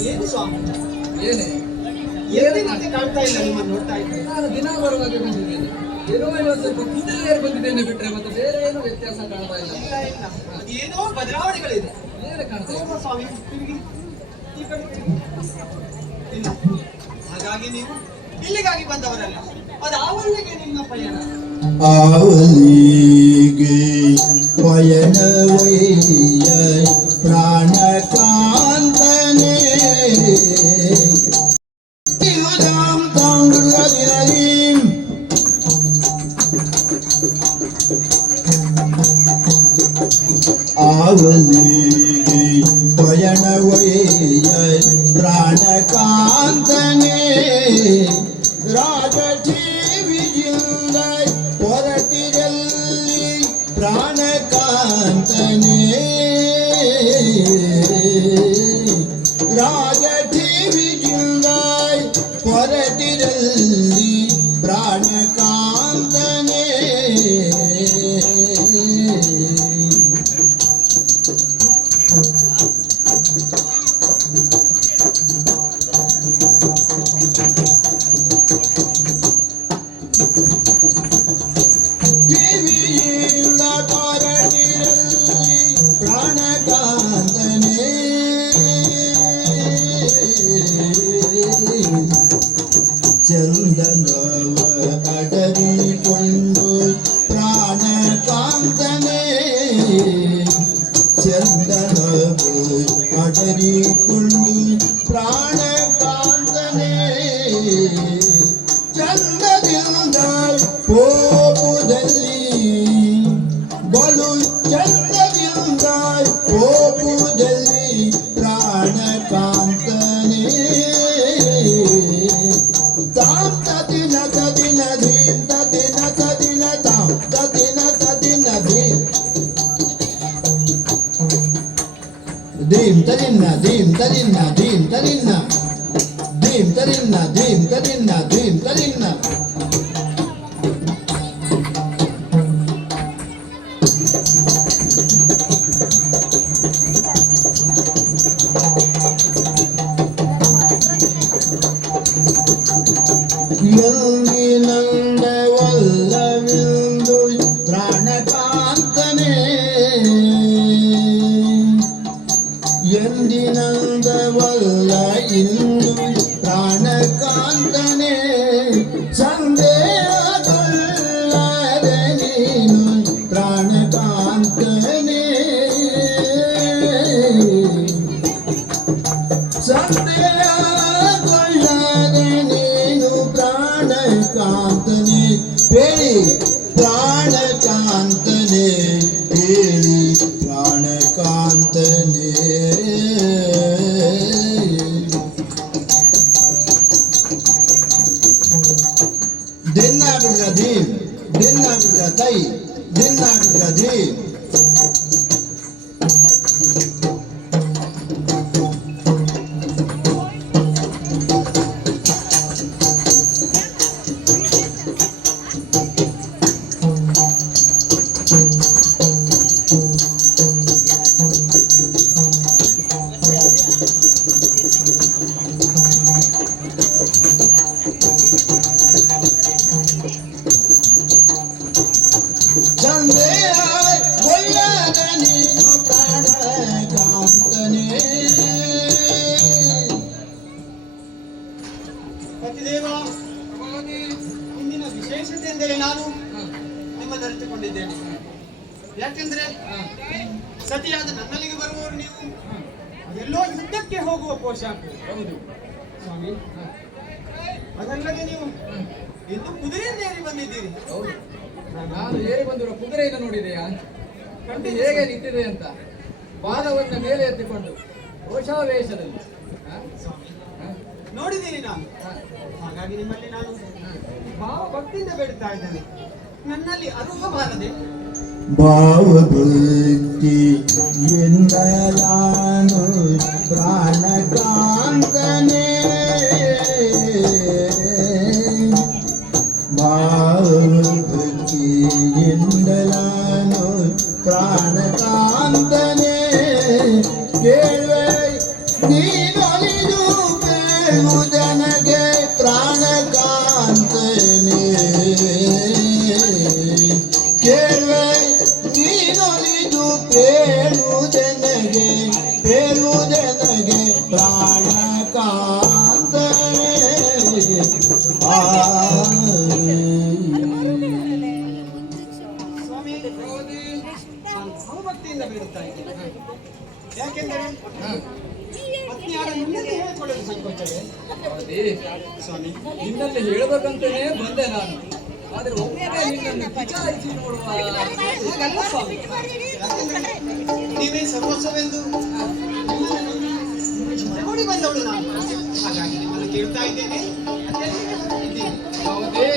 ಏನು ಸ್ವಾಮಿ ಏನೇ ಎಂದಿನಂತೆ ಕಾಣ್ತಾ ಇಲ್ಲ ನಿಮ್ಮನ್ನು ನೋಡ್ತಾ ಇದ್ರೆ ನಾನು ದಿನ ಬರುವಾಗ ಬಂದಿದ್ದೇನೆ ಏನೋ ಇವತ್ತು ಸ್ವಲ್ಪ ಕೂದಲೇ ಬಂದಿದ್ದೇನೆ ಬಿಟ್ರೆ ಮತ್ತೆ ಬೇರೆ ಏನು ವ್ಯತ್ಯಾಸ ಕಾಣ್ತಾ ಇಲ್ಲ ಇಲ್ಲ ಇಲ್ಲ ಅದೇನೋ ಬದಲಾವಣೆಗಳಿದೆ ಏನು ಕಾಣ್ತಾ ಇಲ್ಲ ಹೋಗುವ ಸ್ವಾಮಿ ತಿರುಗಿ ಈ ಕಡೆ ತಿರುಗಿ. ಇಲ್ಲ ಹಾಗಾಗಿ ನೀವು ಇಲ್ಲಿಗಾಗಿ ಬಂದವರಲ್ಲ ಅದು ಆವಲ್ಲಿಗೆ ನಿಮ್ಮ ಪಯಣ ಆವಲಿಗೆ ಪಯಣವಯ್ಯ ಪ್ರಾಣಕಾಂತನೇ ಇವುದಾಂ ತಾಂಗುಳದಿರಲಿ ಕಾವಲಿಗೆ ಪಯಣವಯ್ಯ ಪ್ರಾಣಕಾಂತನೇ ರಾಜ ಟಿವಿಯಿಂದ ಹೊರಟಿರಲ್ಲಿ ಪ್ರಾಣಕಾಂತನೇ ರಾಜ ಟಿವಿಯಿಂದ ಹೊರಟಿರಲ್ಲಿ ಪ್ರಾಣಕಾಂತನೇ ಟಿವಿಯಿಂದ ಹೊರಟಿರಲ್ಲಿ ಪ್ರಾಣಕಾಂತನೇ ಚಂದನವ ಅಡರಿಕೊಂಡು ಪ್ರಾಣಕಾಂತನೇ ಚಂದನವ ಅಡರಿಕೊಂಡು ಪ್ರಾಣಕಾಂತನೇ ಚಂದದಿಂದ ಕೋಪುದಲ್ಲಿ ಬಲು ಚಂದದಿಂದ ಕೋಪುದಲ್ಲಿ ಪ್ರಾಣಕಾಂತನೇ ತಾಂ ತದಿನ ತದಿನ ಧೀಂ ತದಿನ ತದಿನ ತಾಂ ತದಿನ ತದಿನ ಧೀಂ ಧೀಂ ತದಿನ್ನ ಧೀಂ ತದಿನ್ನ ಧೀಂ ತದಿನ್ನ ಧೀಂ ತದಿನ್ನ ಧೀಂ ತದಿನ್ನ ಧೀಂ ತದಿನ್ನ ಎಂದಿನಂದವಲ್ಲವೆಂದು ಪ್ರಾಣಕಾಂತನೇ ಎಂದಿನಂದವಲ್ಲ ಇಂದು ಪ್ರಾಣಕಾಂತನೇ ಸಂದೇಹಗೊಳ್ಳದೆ ನೀನು ಪ್ರಾಣಕಾಂತನೇ ಸಂದೇಹಗೊಳ್ಳದೆ ನೀನು ಪ್ರಾಣಕಾಂತನೇ ಹೇಳಿ ಪ್ರಾಣಕಾಂತನೇ ಹೇಳಿ ಪ್ರಾಣಕಾಂತನೇ ದಿನಾಗ್ರ ಧೀಮ್ ದಿನಾಗ್ರ ತೈ ದಿನಾಗ್ರ ಧೀಮ್ ಸಂದೇಹಗೊಳ್ಳದ ನೀನು ಪ್ರಾಣಕಾಂತನೇ ಪತಿದೇವ ಇಂದಿನ ವಿಶೇಷತೆ ಎಂದರೆ ನಾನು ನಿಮ್ಮದರಿತುಕೊಂಡಿದ್ದೇನೆ. ಯಾಕೆಂದ್ರೆ ಸತಿಯಾದ ನನ್ನಲ್ಲಿಗೆ ಬರುವವರು ನೀವು ಎಲ್ಲೋ ಯುದ್ಧಕ್ಕೆ ಹೋಗುವ ಪೋಷಾಕು. ಹೌದು ಸ್ವಾಮಿ, ಅದಲ್ಲದೆ ನೀವು ಇಂದು ಕುದುರೆಯನ್ನು ಏರಿ ಬಂದಿದ್ದೀರಿ. ಹೌದು, ನಾನು ಏರಿ ಬಂದಿರೋ ಕುದುರೆಯನ್ನು ನೋಡಿದೆಯಾ? ಕಂಡು ಹೇಗೆ ನಿಂತಿದೆ ಅಂತ, ಪಾದವನ್ನ ಮೇಲೆ ಎತ್ತಿಕೊಂಡು ರೋಷಾವೇಶದಲ್ಲಿ. ಸ್ವಾಮಿ, ನೋಡಿದ್ದೀನಿ ನಾನು. ಹಾಗಾಗಿ ನಿಮ್ಮಲ್ಲಿ ನಾನು ಭಾವ ಭಕ್ತಿಯಿಂದ ಬೇಡುತ್ತಾ ಇದ್ದೇನೆ. ನನ್ನಲ್ಲಿ ಅರ್ಹ ಬಾರದೆ ಭಾವಭಕ್ತಿ ಎಂದಲಾನು ಪ್ರಾಣಕಾಂತನೇ ಭಾವಭಕ್ತಿ ಎಂದಲಾನು ಪ್ರಾಣಕಾಂತನೇ ಕೇಳುವೆ ನೀನೊಲಿದು ಬೇಡುವುದನಗೆ ಪ್ರಾಣಕಾಂತನೇ ಕೇಳುವೆ ನೀನೊಲಿದು ಬೇಡುವುದನಗೆ ಪ್ರಾಣಕಾಂತನೇ ಸ್ವಾಮಿ, ನಾನು ಭಾವಭಕ್ತಿಯಿಂದ ಬೇಡುತ್ತಾ ಇದ್ದೇನೆ. ಯಾಕೆಂದರೆ ಪತ್ನಿಯಾದ ನಿನ್ನಲ್ಲಿ ಹೇಳಿಕೊಳ್ಳಲು ಸಂಕೋಚವೇ? ಹೌದೇ ಸ್ವಾಮಿ, ನಿನ್ನಲ್ಲಿ ಹೇಳಬೇಕಂತಾನೇ ಬಂದೆ ನಾನು. ಆದ್ರೆ ಒಮ್ಮೆ ನಿನ್ನನ್ನು ವಿಚಾರಿಸಿ ನೋಡುವ ಹಾಗಲ್ಲ ಸ್ವಾಮಿ. ಯಾಕೆಂದ್ರೆ ನೀವೇ ಸರ್ವಸ್ವವೆಂದು ತಗೊಂಡು ಬಂದವಳು ನಾನು. ಹಾಗಾಗಿ ನಿಮ್ಮನ್ನು ಕೇಳ್ತಾ ಇದ್ದೇನೆ. ಅದೆಲ್ಲಿಗೆ ಹೊರಟಿದ್ದೀರಿ? ಹೌದೇ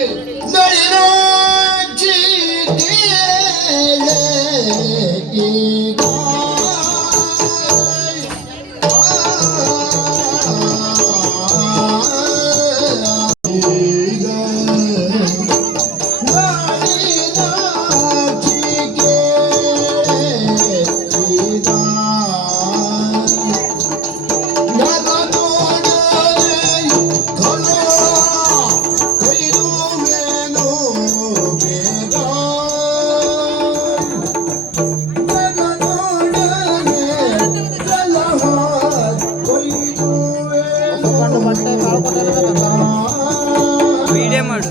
ವಿಡಿಯೋ ಮಾಡು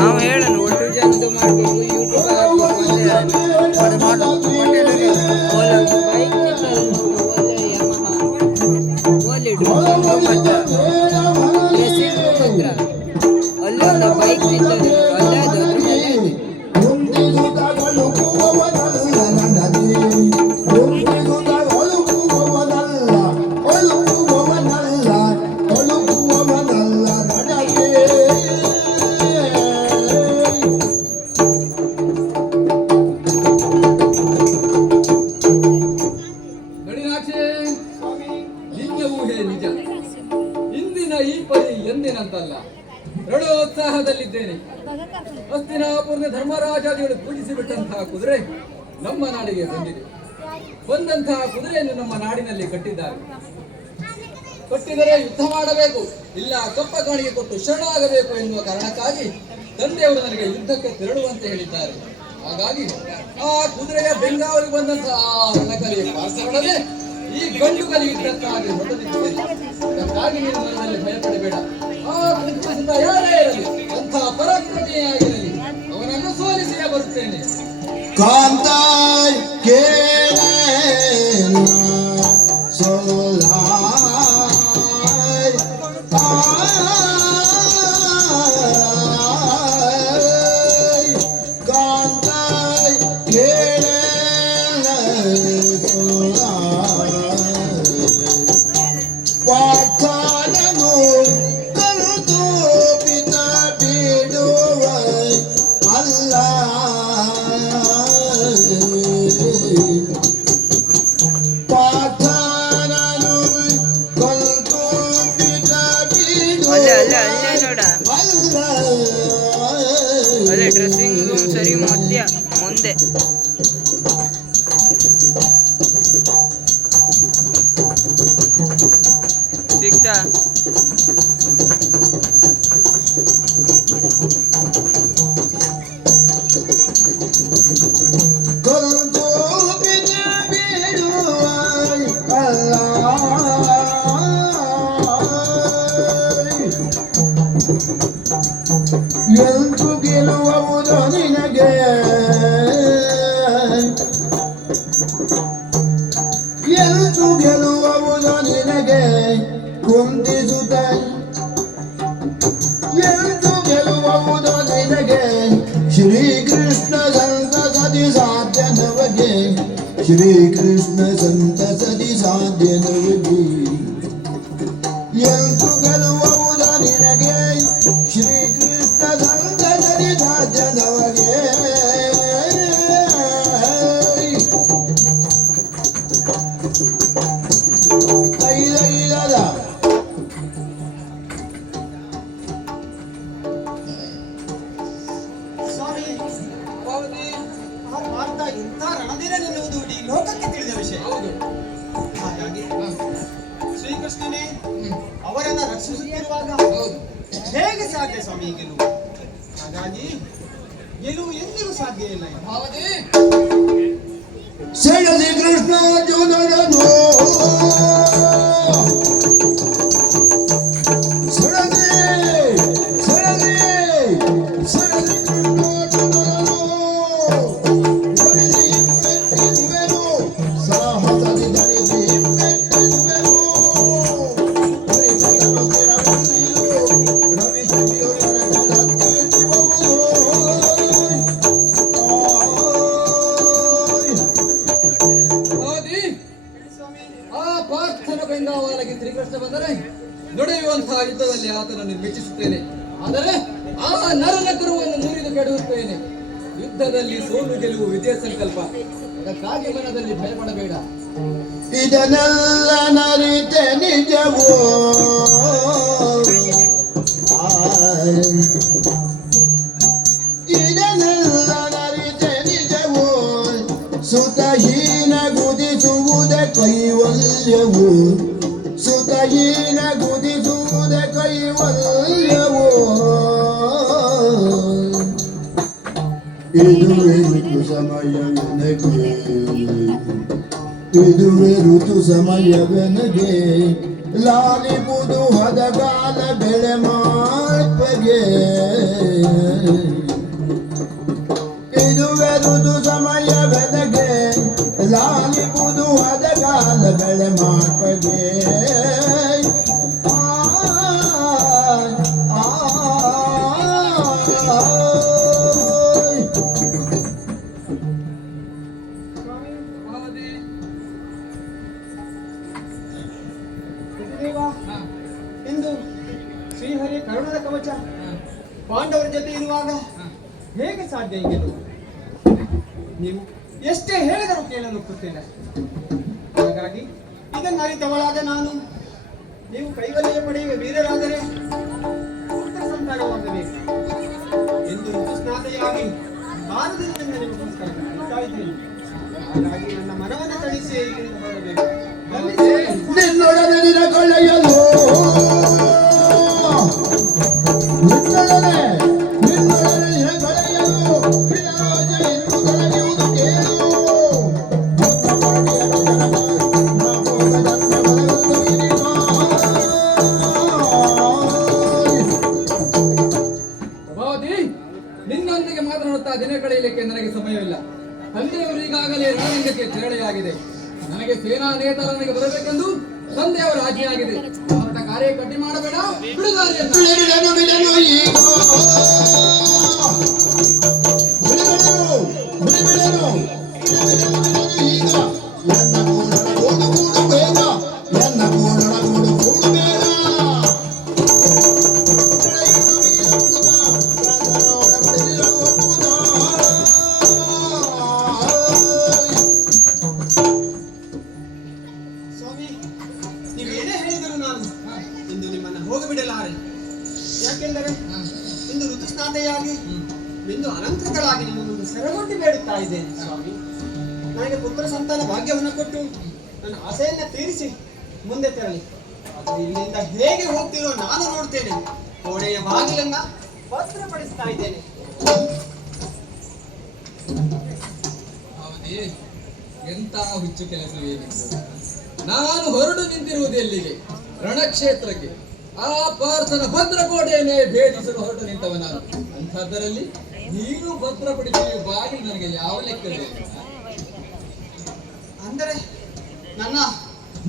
ನಾವು ಹೇಳೋಣ ಒಟ್ಟು ಜನದು ಮಾಡಬೇಕು ಯೂಟ್ಯೂಬ್ ಅಲ್ಲಿ ಒಂದು ಬೈಕ್ ನಿಂತದ್ದು ಅಲ್ಲೇ ಅದು ಅದ್ರ ಮೇಲೆ ಗಡಿನಾಕ್ಷಿ, ನಿನ್ನ ಊಹೆ ನಿಜ. ಇಂದಿನ ಈ ಪರಿ ಎಂದಿನಂತಲ್ಲ. ರಣೋತ್ಸಾಹದಲ್ಲಿದ್ದೇನೆ. ಹಸ್ತಿನಾಪುರದ ಧರ್ಮರಾಜಾದಿಗಳು ಪೂಜಿಸಿ ಬಿಟ್ಟಂತಹ ಕುದುರೆ ನಮ್ಮ ನಾಡಿಗೆ ಬಂದಿದೆ. ಬಂದಂತಹ ಕುದುರೆಯನ್ನು ನಮ್ಮ ನಾಡಿನಲ್ಲಿ ಕಟ್ಟಿದ್ದಾರೆ. ಕಟ್ಟಿದರೆ ಯುದ್ಧ ಮಾಡಬೇಕು, ಇಲ್ಲ ಕಪ್ಪ ಕಾಣಿಗೆ ಕೊಟ್ಟು ಶರಣಾಗಬೇಕು ಎನ್ನುವ ಕಾರಣಕ್ಕಾಗಿ ತಂದೆಯವರು ನನಗೆ ಯುದ್ಧಕ್ಕೆ ತೆರಳುವಂತೆ ಹೇಳಿದ್ದಾರೆ. ಹಾಗಾಗಿ ಆ ಕುದುರೆಯ ಬೆಂಗಾವಲಿಗೆ ಬಂದಂತಹ ಆ ರಣಕಲಿಯ ಪಾರ್ಸಗಳನ್ನೇ ಈ ಗಂಡು ಕಲಿ ಯುದ್ಧಕ್ಕಾಗಿ ಹೊರಟಿದ್ದೇನೆ. ಅದಕ್ಕಾಗಿ ನೀನು ಮನದಲ್ಲಿ ಭಯಪಡಬೇಡ. ಆ ಕುದುರೆಯಿಂದ ಯಾರೇ ಇರಲಿ, ಅಂಥ ಪರಾಕ್ರಮಿಯೇ ಆಗಿರಲಿ, ಅವನನ್ನು ಸೋಲಿಸಿಯೇ ಬರುತ್ತೇನೆ. ಕಾಂತಾಯ್ ಕೇಳೇನ ಸೋಲಾಯ್ ಕಾಂತಾಯ್ ಕೇಳೇನ ಸೋಲಾಯ್ ಪಾಠಾನನು ಕರುತು ಪಿತ ಬಿಡುವ ಅಲ್ಲ ಪಾಠಾನನು ಕಲ್ತು ಪಿತ ಬಿಡುವ ಅಲ್ಲೇ ನೋಡ ಅಲ್ಲ ಅಲ್ಲೇ ಡ್ರೆಸ್ಸಿಂಗ್ ರೂಮ್ ಸರಿ ಮುಂದೆ ಸಿಗ್ತಾ ಕಲ್ತು ಪಿತ ಬಿಡುವ ಅಲ್ಲ ಎಂದು ಗೆಲ್ಲುವುದು ನಿನಗೆ ಎಂದು ಗೆಲ್ಲುವುದು ನಿನಗೆ ಕುಂದಿಸುತ್ತ ಎಂದು ಗೆಲ್ಲುವುದು ನಿನಗೆ ಶ್ರೀಕೃಷ್ಣ ಸಂತಸದಿ ಸಾಧ್ಯ ನವಗೆ ಶ್ರೀಕೃಷ್ಣ ಸಂತಸದಿ ಸಾಧ್ಯ ನವಗೆ ಎಂದು ಗೆಲ್ಲುವುದು ನಿನಗೆ ಶ್ರೀಕೃಷ್ಣ ಸಂತಸದಿ ಸಾಧ್ಯ ನವಗೆ ಸ್ವಾಮಿ, ಹೌದಿ? ಆ ಭಾರತ ಇಂಥ ರಣದಿರನೆನ್ನುವುದು ಇಡೀ ಲೋಕಕ್ಕೆ ತಿಳಿದ ವಿಷಯ. ಹೌದು. ಹಾಗಾಗಿ ಶ್ರೀಕೃಷ್ಣನೇ ಅವರನ್ನ ರಕ್ಷಿಸುತ್ತಿರುವಾಗ ಹೌದು. ಹೇಗೆ ಸಾಧ್ಯ ಸ್ವಾಮಿ ಗೆಲುವು? ಹಾಗಾಗಿ ಗೆಲುವು ಎಂದಿಗೂ ಸಾಧ್ಯ ಇಲ್ಲ. ಹೌದಿ? ಸೆಳೆದಿ ಕೃಷ್ಣ ಅರ್ಜುನನನ್ನು ಸೆಳೆದಿ ಸೆಳೆದಿ ಸೆಳೆದಿ ಕೃಷ್ಣ ಅರ್ಜುನನನ್ನು ಒಲಿಸಿ ಮೆಟ್ಟಿಸುವೆನು ಸಾಹಸದಿ ದಣಿಸಿ ಮೆಟ್ಟಿಸುವೆನು ಹರಿಭಜನ ಸ್ಥಿರಗೊಂಡಿರು ರವಿ ಸಖಿಯು ನನಗೆ ಧಕ್ಕೆತ್ತಿರುವುದು ಯುದ್ಧದಲ್ಲಿ ಆತನನ್ನು ಮೆಚ್ಚಿಸುತ್ತೇನೆ. ಆದರೆ ಆ ನರನ ಕರುವನ್ನು ಮುರಿದು ಕೆಡುತ್ತೇನೆ. ಯುದ್ಧದಲ್ಲಿ ಸೋಲು ಗೆಲುವು ವಿಜಯ ಸಂಕಲ್ಪ. ಅದಕ್ಕಾಗಿ ಮನದಲ್ಲಿ ಭಯಪಡಬೇಡ. ಇದನ್ನೆಲ್ಲ ನರಿತೆ ನಿಜವೋ ಇದನ್ನೆಲ್ಲ ನರಿತೆ ನಿಜವೋ ಸುತಹೀನ ಗುದಿಸುವುದ ಕೈವಲ್ಯವು ಸುತಹೀನ ಗುದಿಸುವುದ ಕೈವಲ್ಯವು ಇದುವೇ ಋತು ಸಮಯವೆನಗೆ ಇದುವೇ ಋತು ಸಮಯವೆನಗೆ ಲಾಲಿಬುದು ಹದಗಾಲ ಬೆಳೆ ಮಾರ್ಪಗೆ ಇದುವೇ ಋತು ಸಮಯವೆನಗೆ ಲಾಲಿಬುದು ಹದಗಾಲ ಬೆಳೆ ಮಾರ್ಪಗೆ ಇಂದು ಶ್ರೀಹರಿ ಕರುಣದ ಕವಚ ಪಾಂಡವರ ಜೊತೆ ಇರುವಾಗ ಹೇಗೆ ಸಾಧ್ಯ ಹೀಗೆ? ನೀವು ಎಷ್ಟೇ ಹೇಳಿದರೂ ಕೇಳಲು ಗೊತ್ತಿಲ್ಲ. ಹಾಗಾಗಿ ಇದನ್ನು ಅರಿತವಳಾದ ನಾನು ನೀವು ಕೈವಲ್ಯ ಪಡೆಯುವ ವೀರರಾದರೆ ಪುತ್ರ ಸಂತಾನವಾಗಬೇಕು ಎಂದು ಋತುಸ್ನಾತೆಯಾಗಿ ಭಾರತದಿಂದ ನಿಮಗೋಸ್ಕರ ಕಾಯುತ್ತಾ ಇದ್ದೇನೆ. ಹಾಗಾಗಿ ನನ್ನ ಮನವನ್ನು ತಣಿಸಿ ಇಲ್ಲಿಂದ ಹೊರಡಬೇಕು. ನಿನ್ನೊಡನೆ ನಿನಗೊಳ್ಳೆಯಲು ನಿನ್ನೊಡನೆ ನಿನಗೊಳ್ಳೆಯಲು ವಿರಾಜ ಎನ್ನುವುದನ್ನು ಕೇಳು. ಪ್ರಭಾವತಿ, ನಿನ್ನೊಂದಿಗೆ ಮಾತನಾಡುತ್ತಾ ದಿನ ಕಳೆಯಲಿಕ್ಕೆ ನನಗೆ ಸಮಯವಿಲ್ಲ. ತಂದೆಯವರು ಈಗಾಗಲೇ ರಣರಂಗಕ್ಕೆ ತೆರಳೆಯಾಗಿದೆ. ನನಗೆ ಸೇನಾ ನೇತಾರನಿಗೆ ಬರಬೇಕೆಂದು ತಂದೆಯವರ ಆಜ್ಞೆಯಾಗಿದೆ. ಹೊರಟ ಕಾರ್ಯ ಕಡ್ಡಿ ಮಾಡಬೇಡ. ಬಿಡುಗಾರಿಯನ್ನು ಈಗ ನನ್ನ ಕೂಡಲಗೋಡು ಕೂಡು ಬೇಗ ನನ್ನ ಕೂಡಲಗೋಡು ಕೂಡು ಬೇಗ ಸ್ವಾಮಿ, ನೀವೇನೇ ಹೇಳಿದರೂ ನಾನು ಇಂದು ನಿಮ್ಮನ್ನು ಹೋಗಬಿಡಲಾರೆ. ಯಾಕೆಂದರೆ ಇಂದು ಋತುಸ್ನಾತೆಯಾಗಿ ಇಂದು ಅಲಂಕೃತಳಾಗಿ ನಿಮ್ಮನ್ನು ಸೆರಗೊಂಡು ಬೇಡುತ್ತಾ ಇದ್ದೇನೆ. ಸ್ವಾಮಿ, ನನಗೆ ಪುತ್ರ ಸಂತಾನ ಭಾಗ್ಯವನ್ನು ಕೊಟ್ಟು ನನ್ನ ಆಸೆಯನ್ನ ತೀರಿಸಿ ಮುಂದೆ ತೆರಳಿ. ಆದರೆ ಇಲ್ಲಿಂದ ಹೇಗೆ ಹೋಗ್ತಿರೋ ನಾನು ನೋಡ್ತೇನೆ. ಕೋಣೆಯ ಬಾಗಿಲನ್ನ ಭದ್ರಪಡಿಸ್ತಾ ಇದ್ದೇನೆ. ಹೌದೇ, ಎಂತ ಹುಚ್ಚು ಕೆಲಸವೇನಿತ್ತು. ನಾನು ಹೊರಡು ನಿಂತಿರುವುದು ಎಲ್ಲಿಗೆ? ರಣಕ್ಷೇತ್ರಕ್ಕೆ. ಆ ಪಾರ್ಥನ ಭದ್ರಕೋಟೆಯನ್ನೇ ಭೇದಿಸಲು ಹೊರಟು ನಿಂತವ ನಾನು. ಅಂಥದ್ದರಲ್ಲಿ ನೀನು ಭದ್ರಪಡಿಸುವ ಬಾಗಿಲು ನನಗೆ ಯಾವ ಲೆಕ್ಕವೇ? ಅಂದರೆ ನನ್ನ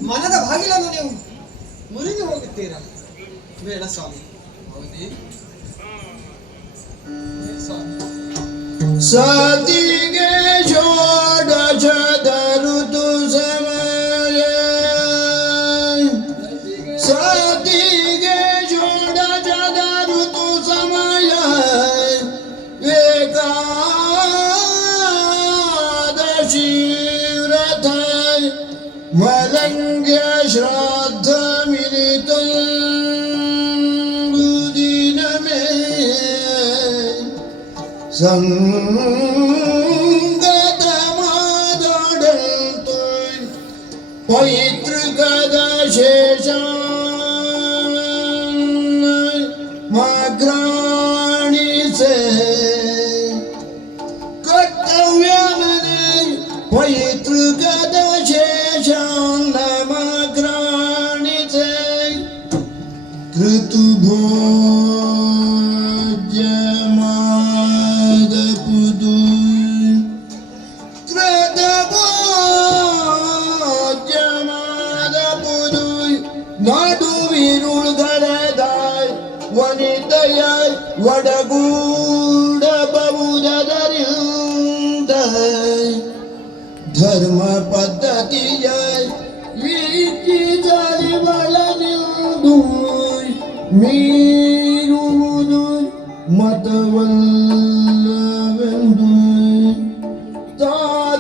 ಮನದ ಬಾಗಿಲನ್ನು ನೀವು ಮುರಿದು ಹೋಗುತ್ತೀರಾ? ಬೇಡ ಸ್ವಾಮಿ. ಹೌದೇ ಸ್ವಾಮಿ. ಸತಿಗೆ ಷೋಡಶದ ಋತು ಸಮಯ ಸತಿಗೆ ಷೋಡಶದ ಋತು ಸಮಯ ಏಕಾದಶಿ ವ್ರತ ವಲಂಗ್ಯ ಶ್ರಾದ್ಧ ಮಿಲಿತ ದಿನಮೇ ಸಂಗತ ಮಾದಡಂತು ಪೈತೃಕದ ಶೇಷ ಮಾಗ್ರಾಣಿಸೆ ಕರ್ತವ್ಯಮನೆ ಪೈತೃಕದ ಶೇಷ ಮಾಗ್ರಾಣಿಸೆ ಋತುಭೋ ನಡುವಿರುಳ್ಗಳದಾಯ್ ವನಿತೆಯಾಯ್ ಒಡಗೂಡಬಹುದರಿಂದ ಧರ್ಮ ಪದ್ಧತಿಯಾಯ್ ವೀಕ್ಷಿಸಲಿ ಬಳನಿಂದು ಮೀರುವುದು ಮತವಲ್ಲವೆಂದು ತಾ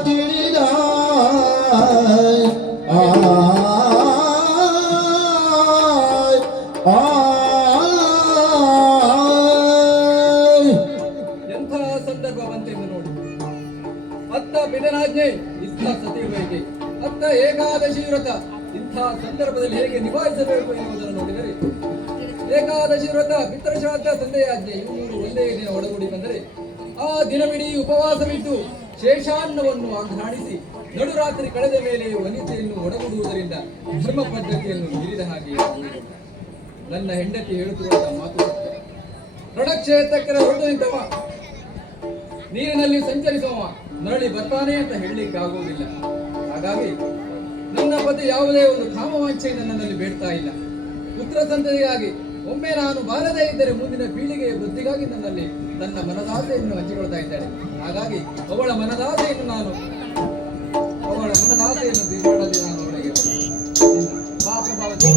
ತಿಳಿದ ಎಂಥ ಸಂದರ್ಭ ಬಂತೆಂದು ನೋಡಿ. ಅತ್ತ ಪಿತನಾಜ್ಞೆ, ಇತ್ತ ಸತಿವೈಗೆ, ಅತ್ತ ಏಕಾದಶಿ ವ್ರತ. ಇಂಥ ಸಂದರ್ಭದಲ್ಲಿ ಹೇಗೆ ನಿಭಾಯಿಸಬೇಕು ಎನ್ನುವುದನ್ನು ನೋಡಿದರೆ, ಏಕಾದಶಿ ವ್ರತ, ಪಿತೃಶ್ರಾದ್ದ, ತಂದೆಯಾಜ್ಞೆ ಇವು ಮೂರು ಒಂದೇ ದಿನ ಒಡಗೂಡಿ ಬಂದರೆ ಆ ದಿನವಿಡೀ ಉಪವಾಸವಿದ್ದು ಶೇಷಾನ್ನವನ್ನು ಆಘ್ರಾಣಿಸಿ ನಡುರಾತ್ರಿ ಕಳೆದ ಮೇಲೆ ವನಿತೆಯನ್ನು ಒಡಗೂಡುವುದರಿಂದ ಧರ್ಮ ಪದ್ಧತಿಯನ್ನು ಮೀರಿದ ಹಾಗೆ ಆಗುವುದು. ನನ್ನ ಹೆಂಡತಿ ಹೇಳುತ್ತಿರುವ ಮಾತು ರಣಕ್ಷೇತ್ರಕ್ಕೆ ಹೊರಟು ನಿಂತವ, ನೀರಿನಲ್ಲಿ ಸಂಚರಿಸುವ ನರಳಿ ಬರ್ತಾನೆ ಅಂತ ಹೇಳಲಿಕ್ಕಾಗುವುದಿಲ್ಲ. ಹಾಗಾಗಿ ನನ್ನ ಪತಿ ಯಾವುದೇ ಒಂದು ಕಾಮವಾಂಛೆ ನನ್ನಲ್ಲಿ ಬೇಡ್ತಾ ಇಲ್ಲ. ಪುತ್ರ ಸಂತತಿಗಾಗಿ ಒಮ್ಮೆ ನಾನು ಬಾರದೇ ಇದ್ದರೆ ಮುಂದಿನ ಪೀಳಿಗೆಯ ವೃದ್ಧಿಗಾಗಿ ನನ್ನಲ್ಲಿ ತನ್ನ ಮನದಾಸೆಯನ್ನು ಹಂಚಿಕೊಳ್ತಾ ಇದ್ದಾಳೆ. ಹಾಗಾಗಿ ಅವಳ ಮನದಾಸೆಯನ್ನು ಬಿಡದೆ ನಾನು ಅವಳಿಗೆ ಪಾಪ ಭಾವನೆ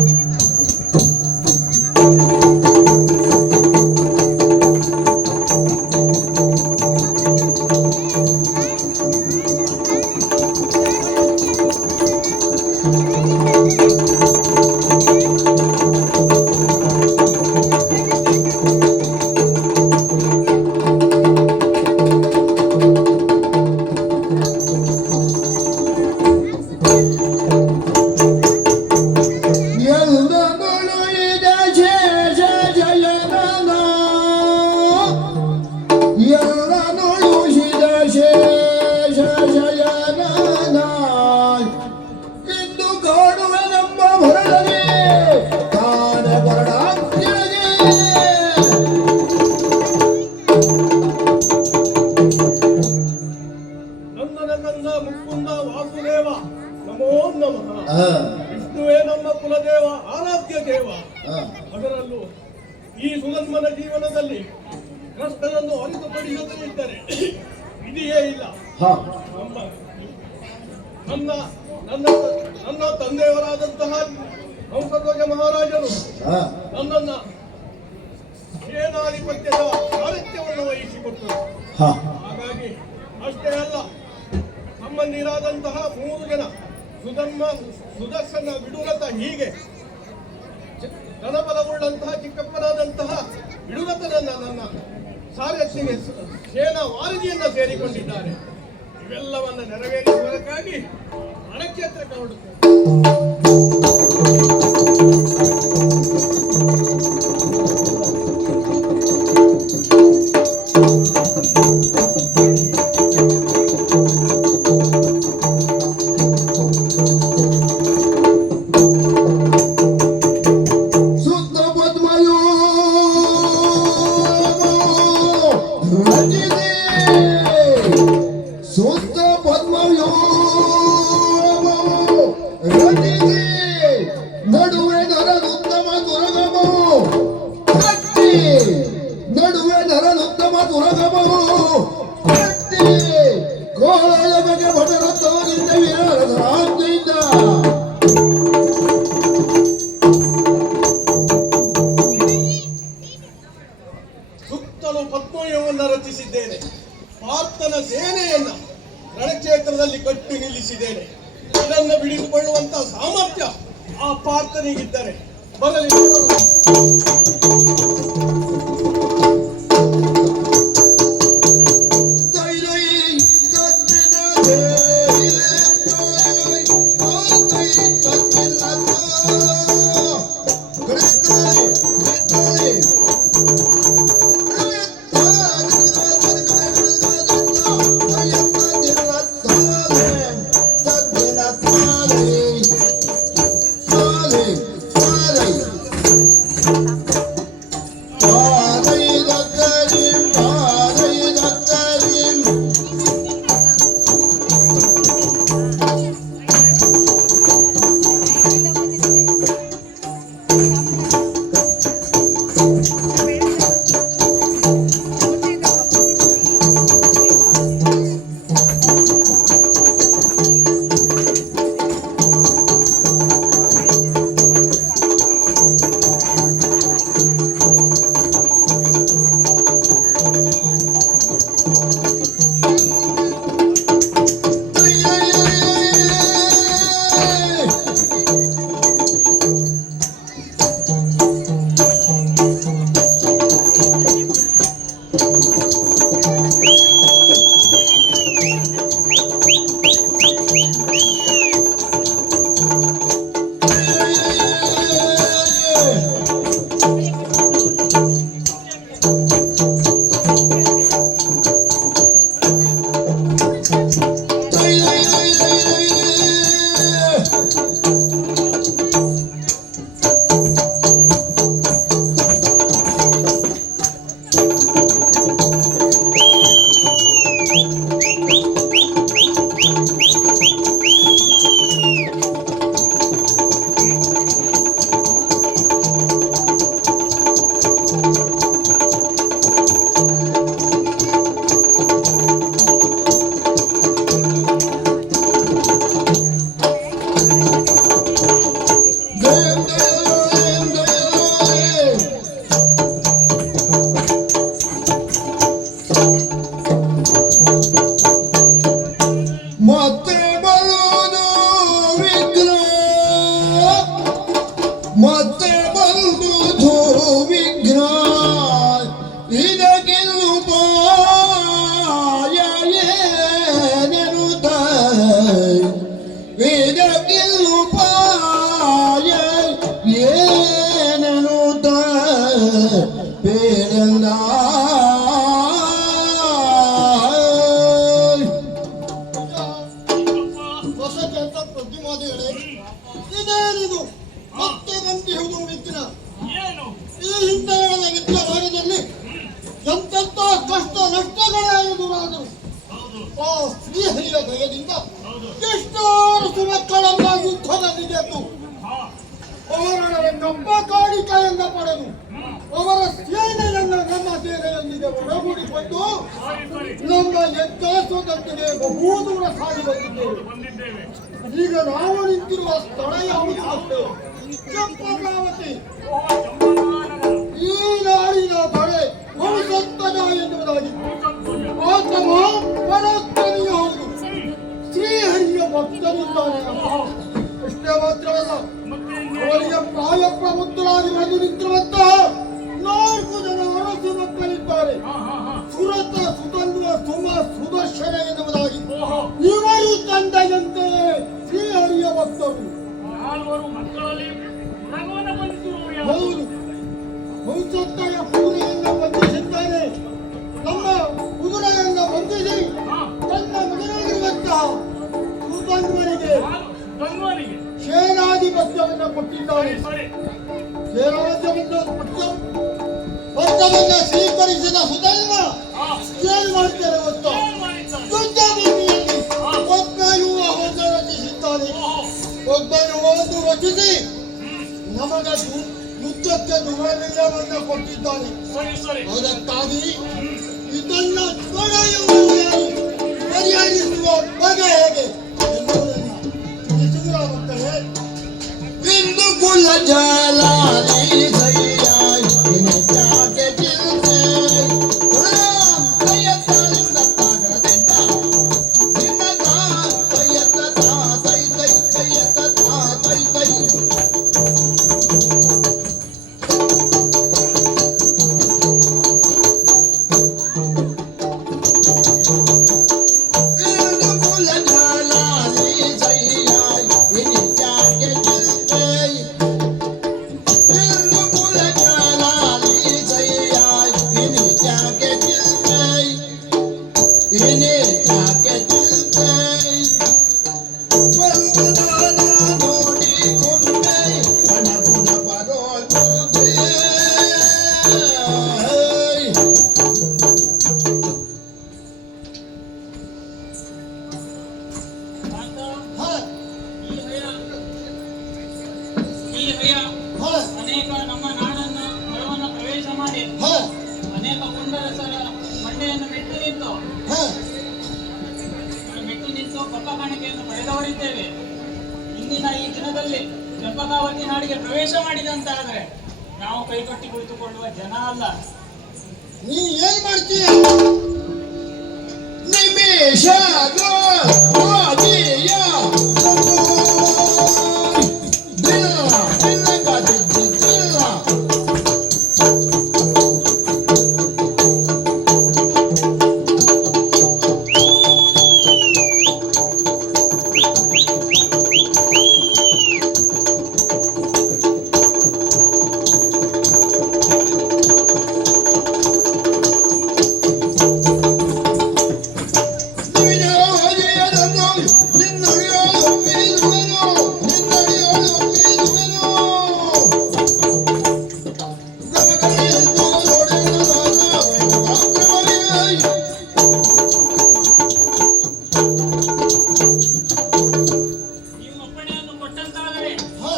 ಮುಕುಂದ ವಾಸುದೇವ ನಮೋ ನಮಃ. ವಿಷ್ಣುವೇ ನಮ್ಮ ಕುಲದೇವ, ಆರಾಧ್ಯ ದೇವ. ಅದರಲ್ಲೂ ಈ ಸುಗನ್ಮನ ಜೀವನದಲ್ಲಿ ಕಷ್ಟವನ್ನು ಹೊರತುಪಡಿಸದಿದ್ದರೆ ಇದೆಯೇ ಇಲ್ಲ. ನನ್ನ ನನ್ನ ನನ್ನ ತಂದೆಯವರಾದಂತಹ ಹಂಸಧ್ವಜ ಮಹಾರಾಜರು ನನ್ನನ್ನ ಸೇನಾಧಿಪತ್ಯದ ಸಾರಥ್ಯವನ್ನು ವಹಿಸಿಕೊಟ್ಟರು. ಹಾಗಾಗಿ ಅಷ್ಟೇ ಅಲ್ಲ, ಸಂಬಂಧಿರಾದಂತಹ 3 ಜನ ಸುದರ್ಶನ, ವಿಡುರಥ, ಹೀಗೆ ಧನಬಲವುಳ್ಳಂತಹ ಚಿಕ್ಕಪ್ಪನಾದಂತಹ ವಿಡುರಥನನ್ನ ನನ್ನ ಸಾರಥ್ಯಕ್ಕೆ ಸೇನಾ ವಾರಧಿಯನ್ನ ಸೇರಿಕೊಂಡಿದ್ದಾರೆ. ಇವೆಲ್ಲವನ್ನ ನೆರವೇರಿಸುವುದಕ್ಕಾಗಿ ರಣಕ್ಷೇತ್ರಕ್ಕೆ ಹೊರಡುತ್ತೇನೆ. ಸುತ್ತಲೂ ಪದ್ಮವ್ಯೂಹವನ್ನು ರಚಿಸಿದ್ದೇನೆ. ಪಾರ್ಥನ ಸೇನೆಯನ್ನ ರಣಕ್ಷೇತ್ರದಲ್ಲಿ ಕಟ್ಟಿ ನಿಲ್ಲಿಸಿದ್ದೇನೆ. ಇದನ್ನು ಬಿಡಿಸಿಕೊಳ್ಳುವಂತ ಸಾಮರ್ಥ್ಯ ಆ ಪಾರ್ಥನಿಗಿದ್ದರೆ ಬರಲಿ ನೋಡೋಣ. ಪೇಳೆಂದ ಹೊಸಕ್ಕೆ ಅಂತ ಪ್ರತಿಮಾದಿಗಳೇ ಇದೇನಿದು ಮತ್ತೆ ಬಂದಿರುವುದು ವಿಜ್ಞಾನ ಏನು ಈ ಹಿಂದೆ ನಡೆದ ವಿದ್ಯಮಾನದಲ್ಲಿ ಎಂತೆಂಥ ಕಷ್ಟ ನಷ್ಟಗಳೇ ಎದುರಾದರು ಆ ಶ್ರೀಹರಿಯ ದಯದಿಂದ ಎಷ್ಟಾರು ಸುಮಕ್ಕಳನ್ನ ಯುದ್ಧದಲ್ಲಿ ಗೆದ್ದು ಅವರೊಡನೆ ಕಪ್ಪ ಕಾಣಿಕೆಯಿಂದ ಪಡೆದು ಅವರ ಸೇನೆಯನ್ನು ನಮ್ಮ ಸೇನೆಯೊಂದಿಗೆ ಒಳಗೂಡಿಕೊಂಡು ನಮ್ಮ ಯಜ್ಞಾಸ್ವದೊಂದಿಗೆ ಬಹು ದೂರ ಸಾಗಿ ಬಂದಿದ್ದೇವೆ. ಈಗ ನಾವು ನಿಂತಿರುವ ಸ್ಥಳ ಯಾವುದು ಗೊತ್ತೇ? ಚಂಪಕಾವತಿ. ಈ ನಾಡಿನ ದೊರೆ ಬಹುಸತ್ತದ ಎನ್ನುವುದಾಗಿತ್ತು. ಆತನ ಪರಾಕ್ರಮಿಯೂ ಹೌದು, ಶ್ರೀಹರಿಯ ಭಕ್ತನಿದ್ದಾನೆ. ಅಷ್ಟೇ ಮಾತ್ರವಲ್ಲ, ಅವರಿಗೆ ಪ್ರಾಯಪ್ರಬುದ್ಧರಾಗಿ ಬೆಳೆದು ನಿಂತಿರುವಂತಹ 4 ಜನ ಅರಸು ಮಕ್ಕಳಿದ್ದಾರೆ. ಸುರತ, ಸುತಂದ್ರ, ಸುಮ, ಸುದರ್ಶನ ಎನ್ನುವುದಾಗಿ ಇವರು ತಂದೆಯಂತೆ ಶ್ರೀಹರಿಯ ಭಕ್ತರು. ಹೌದು, ಬಹುಸತ್ತಯ ಕುದುರೆಯನ್ನು ಬಂಧಿಸಿದ್ದಾನೆ. ನಮ್ಮ ಕುದುರೆಯನ್ನು ಬಂಧಿಸಿ ತನ್ನ ಮಗನಾಗಿರುವಂತಹ ಸುತಂದ್ರನಿಗೆ ಸೇನಾಧಿಪತ್ಯವನ್ನು ಕೊಟ್ಟಿದ್ದಾರೆ. ಪಟ್ಟವನ್ನು ಸ್ವೀಕರಿಸಿದ ಸುತಂದ್ರ ಏನು ಮಾಡ್ತಾರೆ ಗೊತ್ತು? ಯುದ್ಧ ಭೂಮಿಯಲ್ಲಿ ಒಬ್ಬನು ಒಂದು ರಚಿಸಿದ್ದಾನೆ. ಒಬ್ಬನು ಒಂದು ರಚಿಸಿ ನಮಗ ಯುದ್ಧಕ್ಕೆ ದುರ್ವಿಲ್ಲವನ್ನು ಕೊಟ್ಟಿದ್ದಾನೆ. ಅದಕ್ಕಾಗಿ ಇದನ್ನು ಪರಿಹರಿಸುವ ಬಗೆ ಹೇಗೆ ಎನ್ನುವುದನ್ನು ತಿಳಿಸುವುದರ ಮಕ್ಕಳೇ. बिंदु कुल जलाली सैयाई इन जाके दिल से राम कयतालिम न पागल देता निन्ना कयता ता सई कई कयता ता सई कई बिंदु कुल जलाली सैयाई इन जाके दिल से बिंदु कुल जलाली सैयाई इन जाके दिल से इन्हें जाके दिल से बंदना नोडी कुंडे कनकुन परोल तुझे ಈ ಹಯ ಅನೇಕ ನಮ್ಮ ನಾಡನ್ನು ಹೊರವನ್ನು ಪ್ರವೇಶ ಮಾಡಿ ಅನೇಕ ಪುಂಡರಸರ ಮಂಡೆಯನ್ನು ಮೆಟ್ಟು ನಿಂತು ಪಕ್ಕ ಕಾಣಿಕೆಯನ್ನು ಪಡೆದವರಿದ್ದೇವೆ. ಇಂದಿನ ಈ ದಿನದಲ್ಲಿ ಚಂಪಕಾವತಿ ನಾಡಿಗೆ ಪ್ರವೇಶ ಮಾಡಿದಂತಾದರೆ ನಾವು ಕೈಕಟ್ಟಿ ಕುಳಿತುಕೊಳ್ಳುವ ಜನ ಅಲ್ಲ. ನೀ ಏನ್ ಮಾಡ್ತೀಯ? ನಿಮಿಷ ಗೋದಿಯ ದಿಲ್ಲ ದಿಲ್ಲಂಗ ದಿಲ್ಲ ನೀವು ಒಪ್ಪಣೆಯನ್ನು ಕೊಟ್ಟಂತಾದರೆ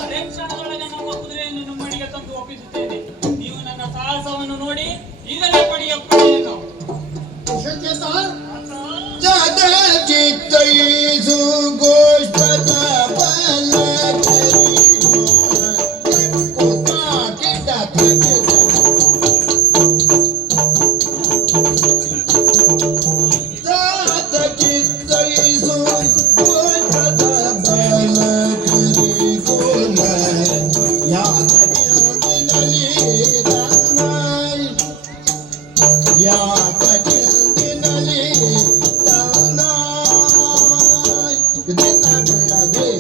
ಅದೇ ಕ್ಷಣದೊಳಗೆ ನಮ್ಮ ಕುದುರೆಯನ್ನು ನಮ್ಮಡಿಗೆ ತಂದು ಒಪ್ಪಿಸುತ್ತೇನೆ. ನೀವು ನನ್ನ ಸಾಹಸವನ್ನು ನೋಡಿ ಈಗಲೇ ಪಡಿ ಒಪ್ಪಣೆಯನ್ನು. ವಿಷಜ್ಞತ ಜದ ಚಿತ್ತೈಸು ಗೋಷ್ಠದ ಬಲಕರಿ ಕೋತಾ ಕಿಡ ತಕಿಡ ಜದ ಚಿತ್ತೈಸು ಗೋಷ್ಠದ ಬಲಕರಿ ಕೋಲ ಯಾದ ದಿನಲಿ ರನ್ನೈ ಯಾದ ದಿನಲಿ ತನ್ನೈ ಇದನ್ನ ಬಿಡದೆ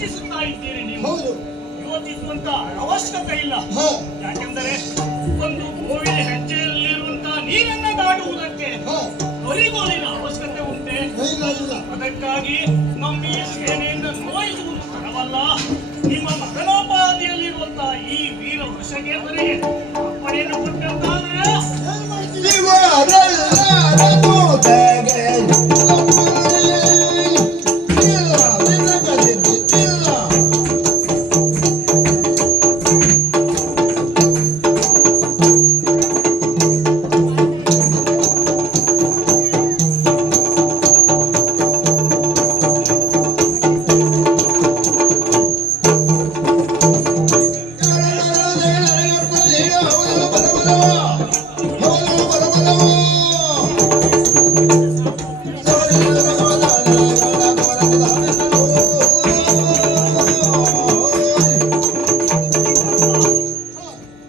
ಯೋಚಿಸುತ್ತಾ ಇದ್ದೀರಿ ನೀವು. ಹೌದು. ಯೋಚಿಸುವಂತ ಅವಶ್ಯಕತೆ ಇಲ್ಲ. ಹ. ಯಾಕೆಂದರೆ ಒಂದು ಗೋವಿನ ಹೆಜ್ಜೆಯಲ್ಲಿರುವಂತ ನೀರನ್ನ ದಾಟುವುದಕ್ಕೆ ಹ. ತೊಲಿಗೋಲಿನ ಅವಶ್ಯಕತೆ ಉಂಟೆ? ಇಲ್ಲ ಇಲ್ಲ. ಅದಕ್ಕಾಗಿ ನಮ್ಮ ಈ ಸೇನೆಯಿಂದ ನೋಯಿಸುವುದು ತರವಲ್ಲ. ನಿಮ್ಮ ಮಗನೋಪಾದಿಯಲ್ಲಿರುವಂತಹ ಈ ವೀರ ವೃಷಗೇಂದ್ರರಿಗೆ ಅಪ್ಪಣೆಯನ್ನು ಕೊಟ್ಟಂತಾದ್ರೆ ಏನ್ ಮಾಡ್ತೀವಿ? ಅದನ್ನು ತೆಗೆ. ಇಲ್ಲ, ನಿನಗದಿದ್ದಿಲ್ಲ.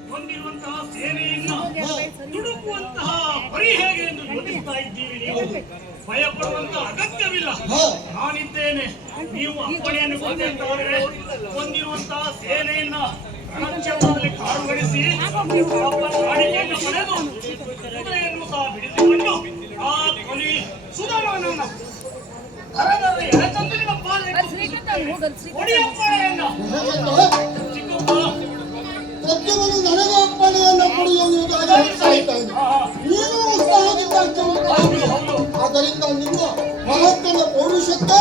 ಹೊಂದಿರುವಂತಹ ಸೇನೆಯನ್ನ ದುಡುಕುವಂತಹ ಬರಿ ಹೇಗೆ ಎಂದು ಯೋಚಿಸ್ತಾ ಇದ್ದೀರಿ ನೀವು. ಭಯಪಡುವಂತ ಅಗತ್ಯವಿಲ್ಲ. ನಾನಿದ್ದೇನೆ. ನೀವು ಅಪ್ಪಣೆಯನ್ನು ಕೊಟ್ಟಂತಾದರೆ ಹೊಂದಿರುವಂತಹ ಸೇನೆಯನ್ನ ರಣಕ್ಷೇತ್ರದಲ್ಲಿ ಕಾಡುಗಡಿಸಿ ಕಾಡಿಗೆಯನ್ನು ಪಡೆದು ಕುದುರೆಯನ್ನು ಸಹ ಬಿಡಿಸಿಕೊಂಡು ಆ ಕೊಲಿ ಸುಧಾರಣೆಯನ್ನ ಕರದಲ್ಲಿ ಎಳೆತಂದಿನ ಪಾಲಿಗೆ ಹೊಡೆಯಪ್ಪಣೆಯನ್ನ ಚಿಕ್ಕಪ್ಪ ಪ್ರತಿಯೊಬ್ಬನು ನನಗೆ ಅಪ್ಪಣೆಯನ್ನು ಕೊಡಿ ಎನ್ನುವುದಾಗಿ ಹೇಳ್ತಾ ಇದ್ದಾನೆ. ನೀನು ಉತ್ಸಾಹದಿಂದ ಕೇಳುತ್ತಾ ಇದ್ದೀಯ. ಆದ್ದರಿಂದ ನಿಮ್ಮ ಮಹತ್ವದ ಪೌರುಷಕ್ಕೆ